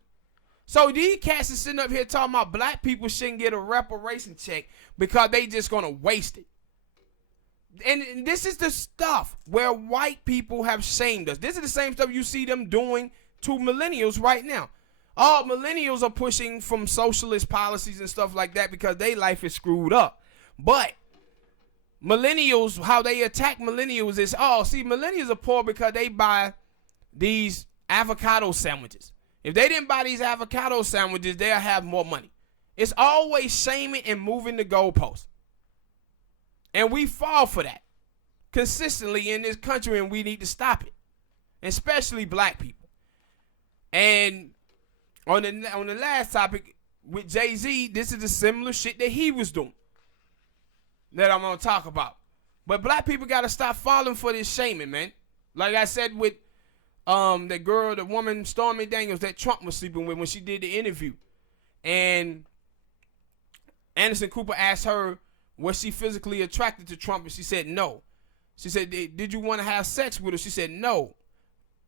So these cats are sitting up here talking about black people shouldn't get a reparation check because they just going to waste it. And this is the stuff where white people have shamed us. This is the same stuff you see them doing to millennials right now. All millennials are pushing from socialist policies and stuff like that because their life is screwed up. But millennials, how they attack millennials is, millennials are poor because they buy these avocado sandwiches. If they didn't buy these avocado sandwiches, they'll have more money. It's always shaming and moving the goalposts. And we fall for that consistently in this country, and we need to stop it, especially black people. And on the last topic with Jay-Z, this is the similar shit that he was doing that I'm going to talk about. But black people got to stop falling for this shaming, man. Like I said with the woman Stormy Daniels that Trump was sleeping with when she did the interview. And Anderson Cooper asked her, was she physically attracted to Trump? And she said no. She said, did you want to have sex with her? She said no.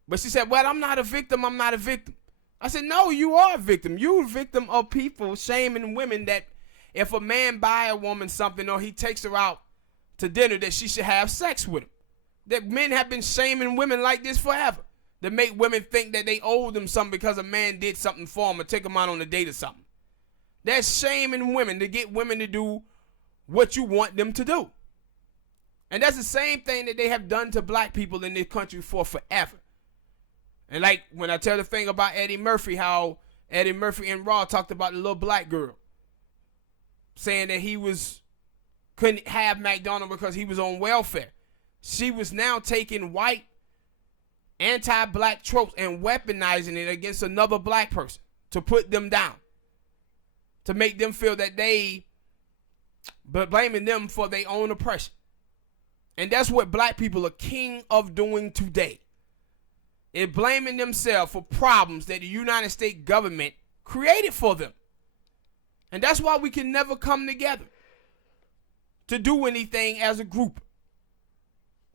But she said, well, I'm not a victim. I'm not a victim. I said, no, you are a victim. You're a victim of people shaming women that if a man buy a woman something or he takes her out to dinner that she should have sex with him. That men have been shaming women like this forever. That make women think that they owe them something because a man did something for them or take them out on a date or something. That's shaming women to get women to do what you want them to do. And that's the same thing that they have done to black people in this country for forever. And like when I tell the thing about Eddie Murphy, how Eddie Murphy and Raw talked about the little black girl. saying that he couldn't have McDonald's because he was on welfare. She was now taking white anti-black tropes and weaponizing it against another black person to put them down, to make them feel that but blaming them for their own oppression. And that's what black people are king of doing today. Is blaming themselves for problems that the United States government created for them. And that's why we can never come together to do anything as a group.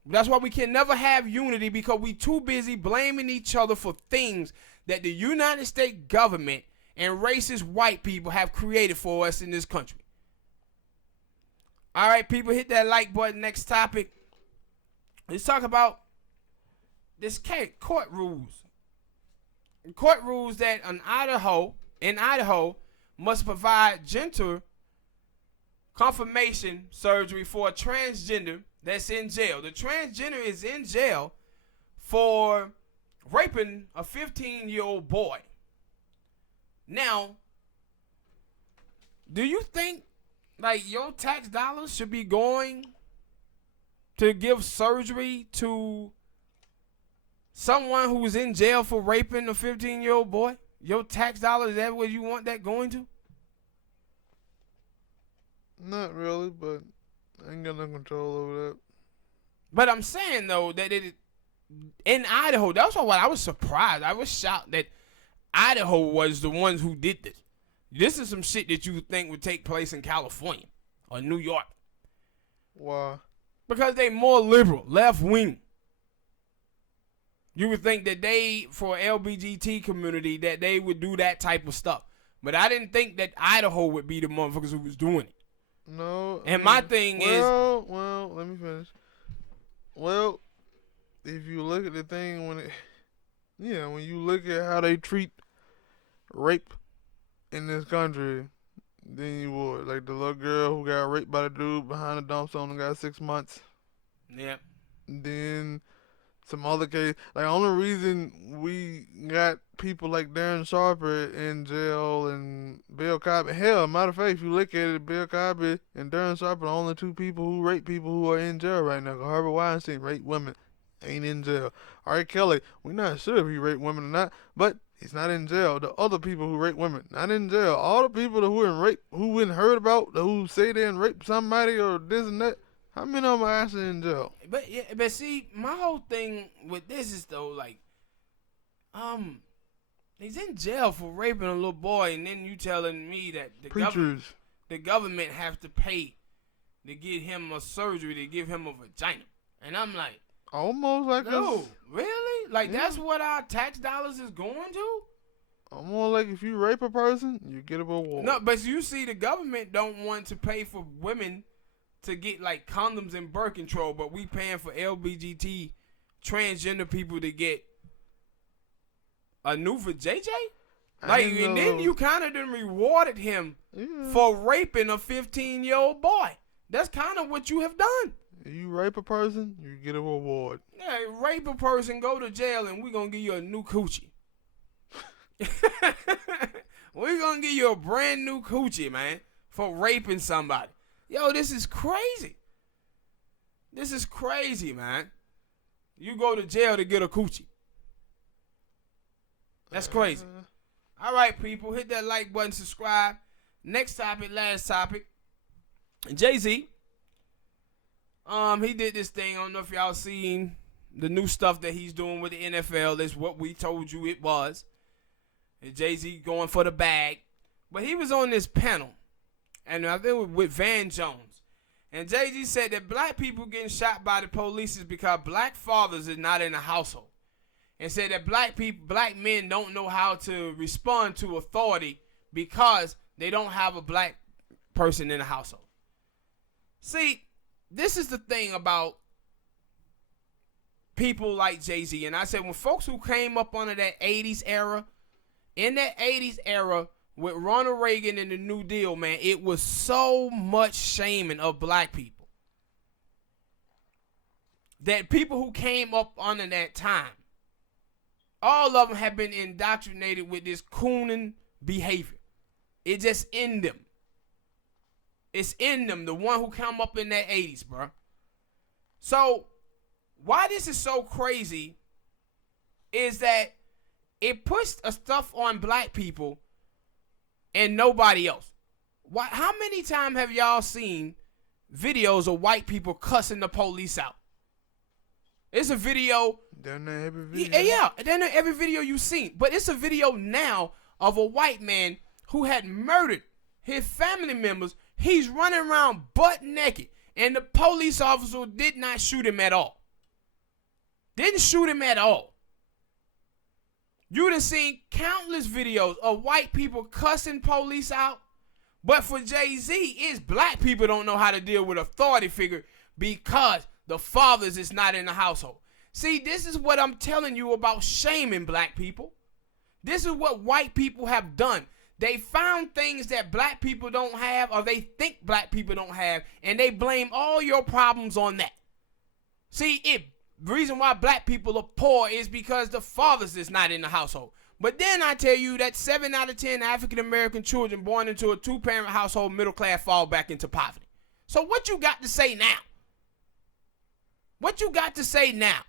That's why we can never have unity, because we too busy blaming each other for things that the United States government and racist white people have created for us in this country. All right, people, hit that like button. Next topic. Let's talk about this court rules. Court rules that in Idaho must provide gender confirmation surgery for a transgender that's in jail. The transgender is in jail for raping a 15-year-old boy. Now, do you think like your tax dollars should be going to give surgery to someone who was in jail for raping a 15-year-old boy? Your tax dollars, is that what you want that going to? Not really, but I ain't got no control over that. But I'm saying, though, that in Idaho, that's why I was surprised. I was shocked that Idaho was the ones who did this. This is some shit that you would think would take place in California or New York. Why? Because they more liberal, left-wing. You would think that for LGBT community, that they would do that type of stuff. But I didn't think that Idaho would be the motherfuckers who was doing it. No. And my thing is... Well, let me finish. Well, if you look at the thing when you look at how they treat rape in this country, then you would. Like the little girl who got raped by the dude behind the dump zone and got 6 months. Yeah. Then some other case. Like, the only reason we got people like Darren Sharper in jail and Bill Cosby. Hell, matter of fact, if you look at it, Bill Cosby and Darren Sharper are the only two people who rape people who are in jail right now. Harvey Weinstein raped women, ain't in jail. R. Kelly, we're not sure if he raped women or not, but he's not in jail. The other people who rape women, not in jail. All the people who we heard about, who say they didn't rape somebody or this and that, how many of them are actually in jail? But see, my whole thing with this is though, like, he's in jail for raping a little boy, and then you telling me that the government have to pay to get him a surgery to give him a vagina, and I'm like, almost like no, really? Like that's what our tax dollars is going to? Almost like if you rape a person, you get a reward. No, but you see, the government don't want to pay for women to get like condoms and birth control, but we paying for LGBT transgender people to get a new for JJ? Like, and then you kind of done rewarded him for raping a 15-year-old boy. That's kind of what you have done. You rape a person, you get a reward. Yeah, rape a person, go to jail, and we're going to give you a new coochie. We're going to give you a brand new coochie, man, for raping somebody. Yo, this is crazy. This is crazy, man. You go to jail to get a coochie. That's crazy. All right, people, hit that like button, subscribe. Next topic, last topic. Jayz. He did this thing. I don't know if y'all seen the new stuff that he's doing with the NFL. That's what we told you it was. And Jayz going for the bag. But he was on this panel, and I think it was with Van Jones. And Jayz said that black people getting shot by the police is because black fathers is not in the household. And said that black men don't know how to respond to authority because they don't have a black person in the household. See, this is the thing about people like Jayz. And I said when folks who came up under that 80s era, in that 80s era with Ronald Reagan and the New Deal, man, it was so much shaming of black people. That people who came up under that time, all of them have been indoctrinated with this cooning behavior. It's just in them. It's in them, the one who come up in that 80s, bro. So, why this is so crazy is that it puts a stuff on black people and nobody else. Why? How many times have y'all seen videos of white people cussing the police out? It's a video. They're not every video. Yeah, they're not every video you've seen. But it's a video now of a white man who had murdered his family members. He's running around butt naked. And the police officer did not shoot him at all. Didn't shoot him at all. You done seen countless videos of white people cussing police out. But for Jay-Z, it's black people don't know how to deal with authority figure because the fathers is not in the household. See, this is what I'm telling you about shaming black people. This is what white people have done. They found things that black people don't have, or they think black people don't have, and they blame all your problems on that. See, the reason why black people are poor is because the fathers is not in the household. But then I tell you that 7 out of 10 African-American children born into a 2-parent household, middle class, fall back into poverty. So what you got to say now? What you got to say now?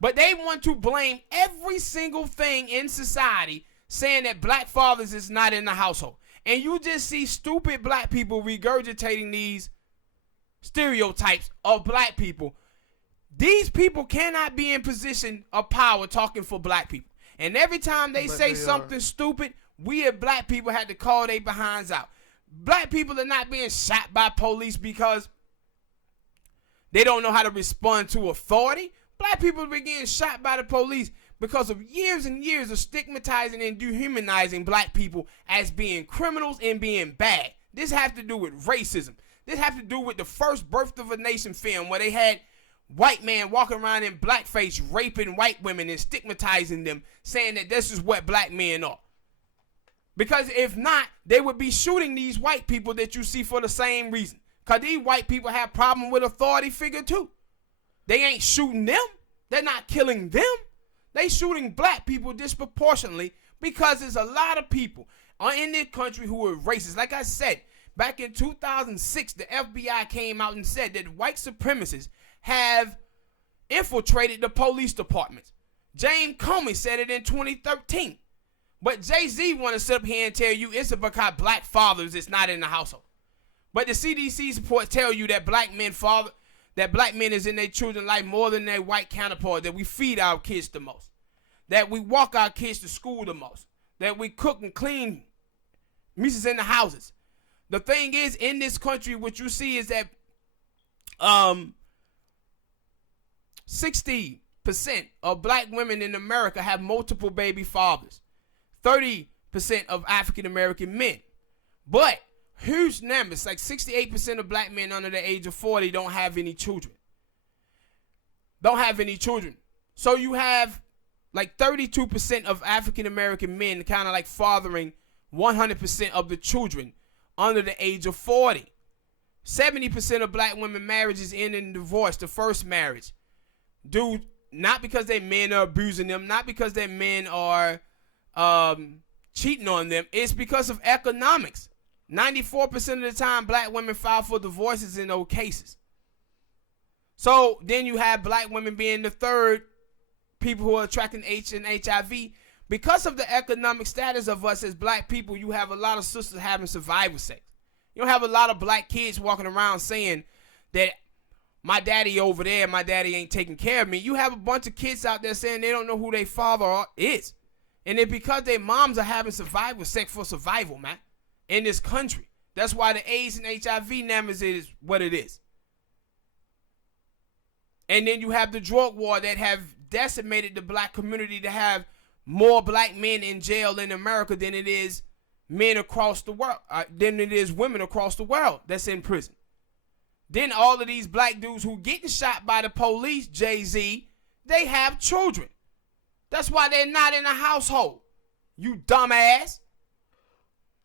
But they want to blame every single thing in society saying that black fathers is not in the household. And you just see stupid black people regurgitating these stereotypes of black people. These people cannot be in position of power talking for black people. And every time they say something stupid, we as black people had to call their behinds out. Black people are not being shot by police because they don't know how to respond to authority. Black people are getting shot by the police because of years and years of stigmatizing and dehumanizing black people as being criminals and being bad. This has to do with racism. This has to do with the first Birth of a Nation film where they had white man walking around in blackface raping white women and stigmatizing them, saying that this is what black men are. Because if not, they would be shooting these white people that you see for the same reason. Because these white people have problem with authority figure too. They ain't shooting them. They're not killing them. They shooting black people disproportionately because there's a lot of people in this country who are racist. Like I said, back in 2006, the FBI came out and said that white supremacists have infiltrated the police departments. James Comey said it in 2013. But Jay-Z want to sit up here and tell you it's because black fathers is not in the household. But the CDC reports tell you that black men is in their children's life more than their white counterparts, that we feed our kids the most, that we walk our kids to school the most, that we cook and clean messes in the houses. The thing is, in this country, what you see is that 60% of black women in America have multiple baby fathers. 30% of African American men. But huge numbers, like 68% of black men under the age of 40 don't have any children. So you have like 32% of African American men kind of like fathering 100% of the children under the age of 40. 70% of black women marriages end in divorce, the first marriage. Dude, not because their men are abusing them, not because their men are cheating on them. It's because of economics. 94% of the time, black women file for divorces in those cases. So then you have black women being the third people who are attracting AIDS and HIV. Because of the economic status of us as black people, you have a lot of sisters having survival sex. You don't have a lot of black kids walking around saying that my daddy over there, my daddy ain't taking care of me. You have a bunch of kids out there saying they don't know who their father is. And it's because their moms are having survival sex for survival, man, in this country. That's why the AIDS and HIV numbers is what it is. And then you have the drug war that have decimated the black community to have more black men in jail in America than it is men across the world, than it is women across the world that's in prison. Then all of these black dudes who getting shot by the police, Jay-Z, they have children. That's why they're not in a household. You dumbass.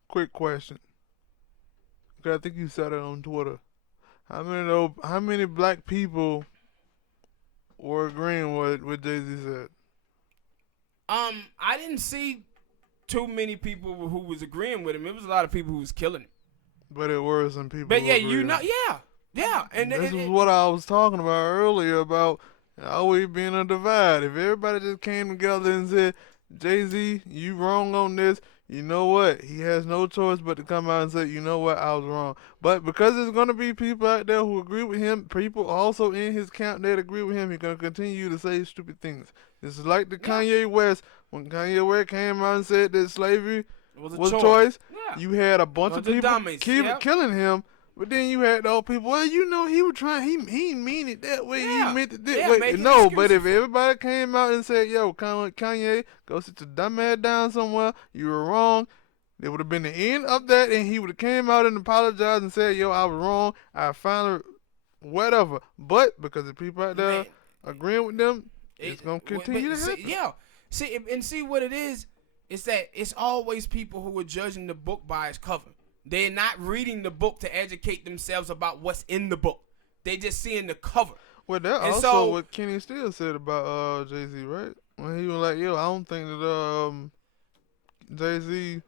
Quick question. 'Cause I think you said it on Twitter. How many black people were agreeing with what Jay-Z said? I didn't see too many people who was agreeing with him. It was a lot of people who was killing him. But it were some people. But who yeah, agreed. yeah, and this is what I was talking about earlier about always being a divide. If everybody just came together and said, Jay-Z, you wrong on this, you know what? He has no choice but to come out and say, you know what, I was wrong. But because there's going to be people out there who agree with him, people also in his camp that agree with him, he's going to continue to say stupid things. This is like the Kanye West. When Kanye West came out and said that slavery was a choice, you had a bunch of people killing him. But then you had those people, well, you know, he was trying, he didn't mean it that way, he meant it that way. No, but if everybody came out and said, yo, Kanye, go sit your dumb ass down somewhere, you were wrong, it would have been the end of that, and he would have came out and apologized and said, yo, I was wrong, I finally, whatever. But because the people out there agreeing with them, it's going to continue to happen. See what it is that it's always people who are judging the book by its cover. They're not reading the book to educate themselves about what's in the book. They're just seeing the cover. Well, that's also what Kenny Steele said about Jay-Z, right? When he was like, yo, I don't think that Jay-Z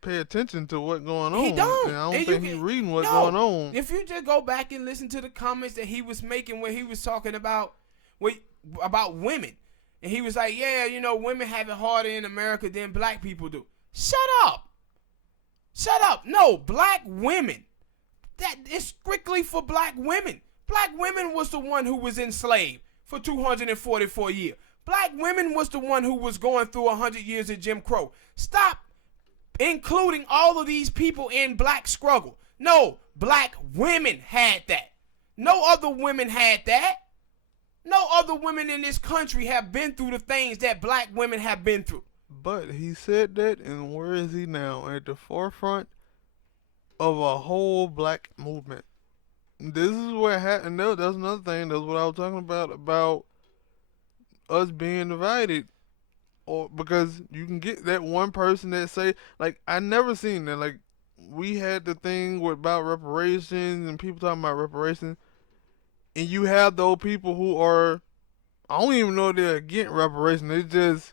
pay attention to what's going on. He don't. And I don't think he's reading what's going on. If you just go back and listen to the comments that he was making when he was talking about women. And he was like, yeah, you know, women have it harder in America than black people do. Shut up. No, black women. That is strictly for black women. Black women was the one who was enslaved for 244 years. Black women was the one who was going through 100 years of Jim Crow. Stop including all of these people in black struggle. No, black women had that. No other women had that. No other women in this country have been through the things that black women have been through. But he said that, and where is he now? At the forefront of a whole black movement. This is what happened. No, that's another thing. That's what I was talking about us being divided. Or because you can get that one person that say, like, I never seen that. Like, we had the thing about reparations and people talking about reparations, and you have those people who are, I don't even know if they're against reparations. They just,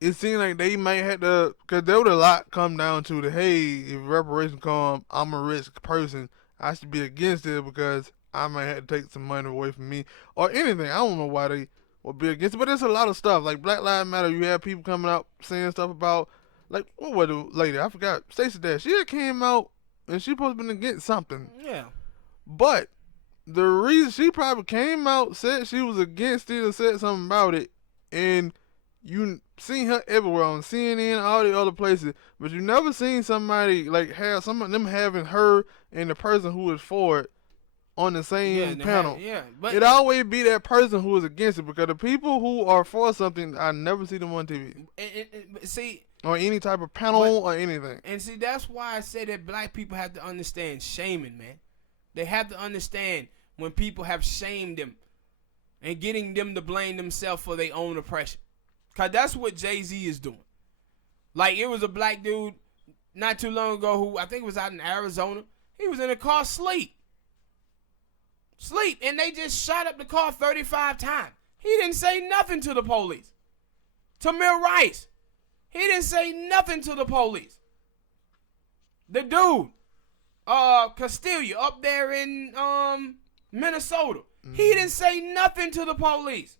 it seemed like they might have to, because there would a lot come down to the, hey, if reparations come, I'm a rich person, I should be against it because I might have to take some money away from me, or anything. I don't know why they would be against it, but there's a lot of stuff. Like Black Lives Matter, you have people coming out saying stuff about, like, what was the lady? I forgot. Stacey Dash. She came out, and she supposed to be against something. Yeah. But the reason she probably came out, said she was against it or said something about it, and you seen her everywhere on CNN, all the other places, but you never seen somebody like have some of them having her and the person who was for it on the same panel. But it always be that person who is against it, because the people who are for something, I never see them on TV. See, or any type of panel or anything. And see, that's why I say that black people have to understand shaming, man. They have to understand when people have shamed them and getting them to blame themselves for their own oppression. Because that's what Jay-Z is doing. Like, it was a black dude not too long ago who, I think it was out in Arizona. He was in a car sleep. And they just shot up the car 35 times. He didn't say nothing to the police. Tamir Rice. He didn't say nothing to the police. The dude, Castillo, up there in Minnesota. He didn't say nothing to the police.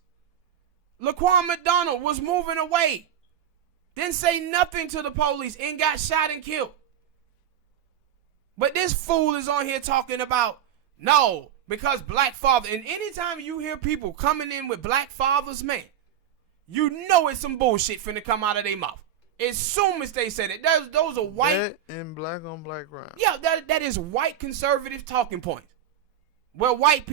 Laquan McDonald was moving away. Didn't say nothing to the police and got shot and killed. But this fool is on here talking about, no, because black father. And anytime you hear people coming in with black fathers, man, you know it's some bullshit finna come out of their mouth. As soon as they said it, those are white. That and black on black crime. Yeah, that is white conservative talking points. Where white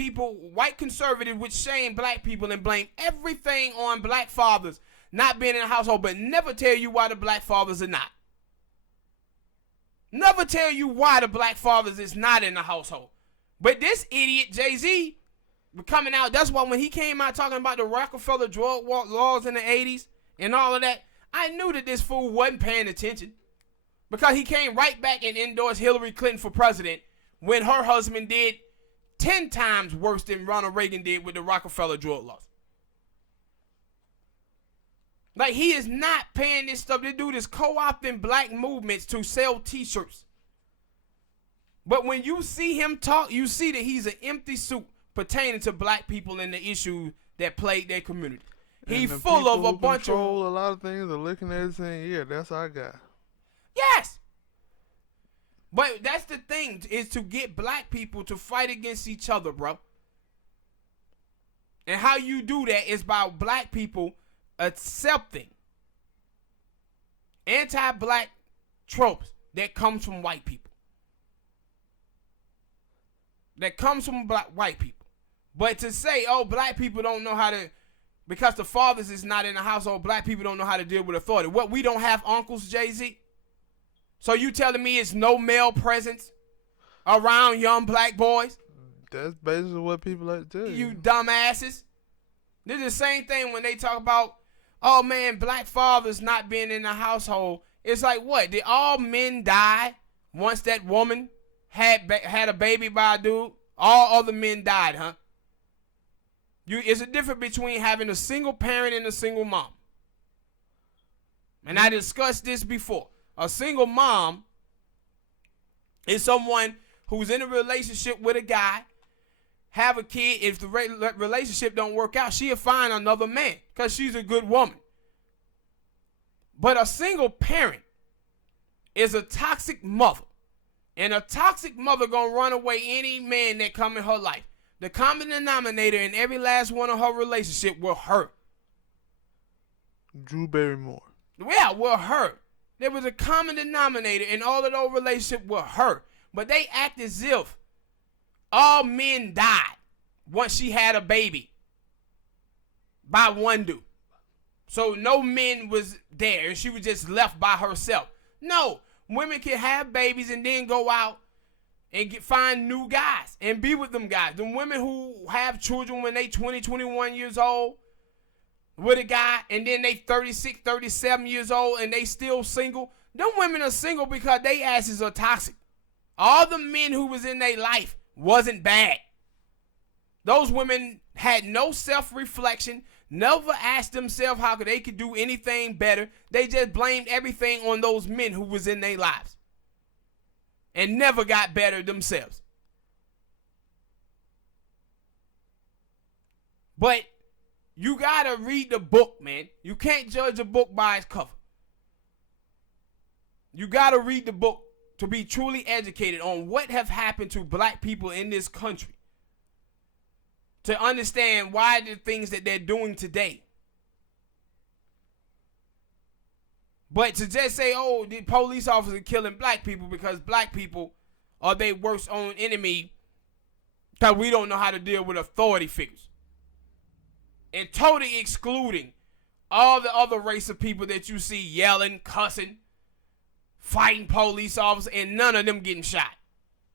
conservative would shame black people and blame everything on black fathers not being in the household, but never tell you why the black fathers are not. Never tell you why the black fathers is not in the household. But this idiot, Jay-Z, coming out, that's why when he came out talking about the Rockefeller drug laws in the 80s and all of that, I knew that this fool wasn't paying attention. Because he came right back and endorsed Hillary Clinton for president when her husband did 10 times worse than Ronald Reagan did with the Rockefeller drug laws. Like, he is not paying this stuff. This dude is co-opting black movements to sell t-shirts. But when you see him talk, you see that he's an empty suit pertaining to black people and the issues that plague their community. He's full of a bunch of... a lot of things are looking at it saying, yeah, that's our guy. Yes. But that's the thing, is to get black people to fight against each other, bro. And how you do that is by black people accepting anti-black tropes that comes from white people. That comes from white people. But to say, oh, black people don't know how to, because the fathers is not in the household, black people don't know how to deal with authority. What, we don't have uncles, jayz? So you telling me it's no male presence around young black boys? That's basically what people like to tell you. You dumbasses. This is the same thing when they talk about, oh man, black fathers not being in the household. It's like, what? Did all men die once that woman had a baby by a dude? All other men died, huh? It's a difference between having a single parent and a single mom. And I discussed this before. A single mom is someone who's in a relationship with a guy, have a kid. If the relationship don't work out, she'll find another man because she's a good woman. But a single parent is a toxic mother. And a toxic mother gonna run away any man that come in her life. The common denominator in every last one of her relationship will hurt. Drew Barrymore. Yeah, will hurt. There was a common denominator in all of those relationships with her. But they act as if all men died once she had a baby by one dude. So no men was there and she was just left by herself. No, women can have babies and then go out and find new guys and be with them guys. The women who have children when they 20, 21 years old with a guy and then they 36, 37 years old and they still single. Them women are single because they asses are toxic. All the men who was in their life wasn't bad. Those women had no self-reflection, never asked themselves how they could do anything better. They just blamed everything on those men who was in their lives and never got better themselves. But you gotta read the book, man. You can't judge a book by its cover. You gotta read the book to be truly educated on what have happened to black people in this country. To understand why the things that they're doing today. But to just say, oh, the police officers are killing black people because black people are their worst own enemy because we don't know how to deal with authority figures. And totally excluding all the other race of people that you see yelling, cussing, fighting police officers, and none of them getting shot.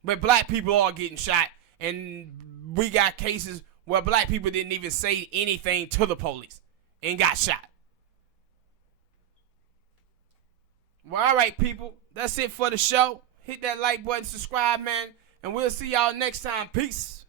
But black people are getting shot, and we got cases where black people didn't even say anything to the police and got shot. Well, all right, people. That's it for the show. Hit that like button, subscribe, man, and we'll see y'all next time. Peace.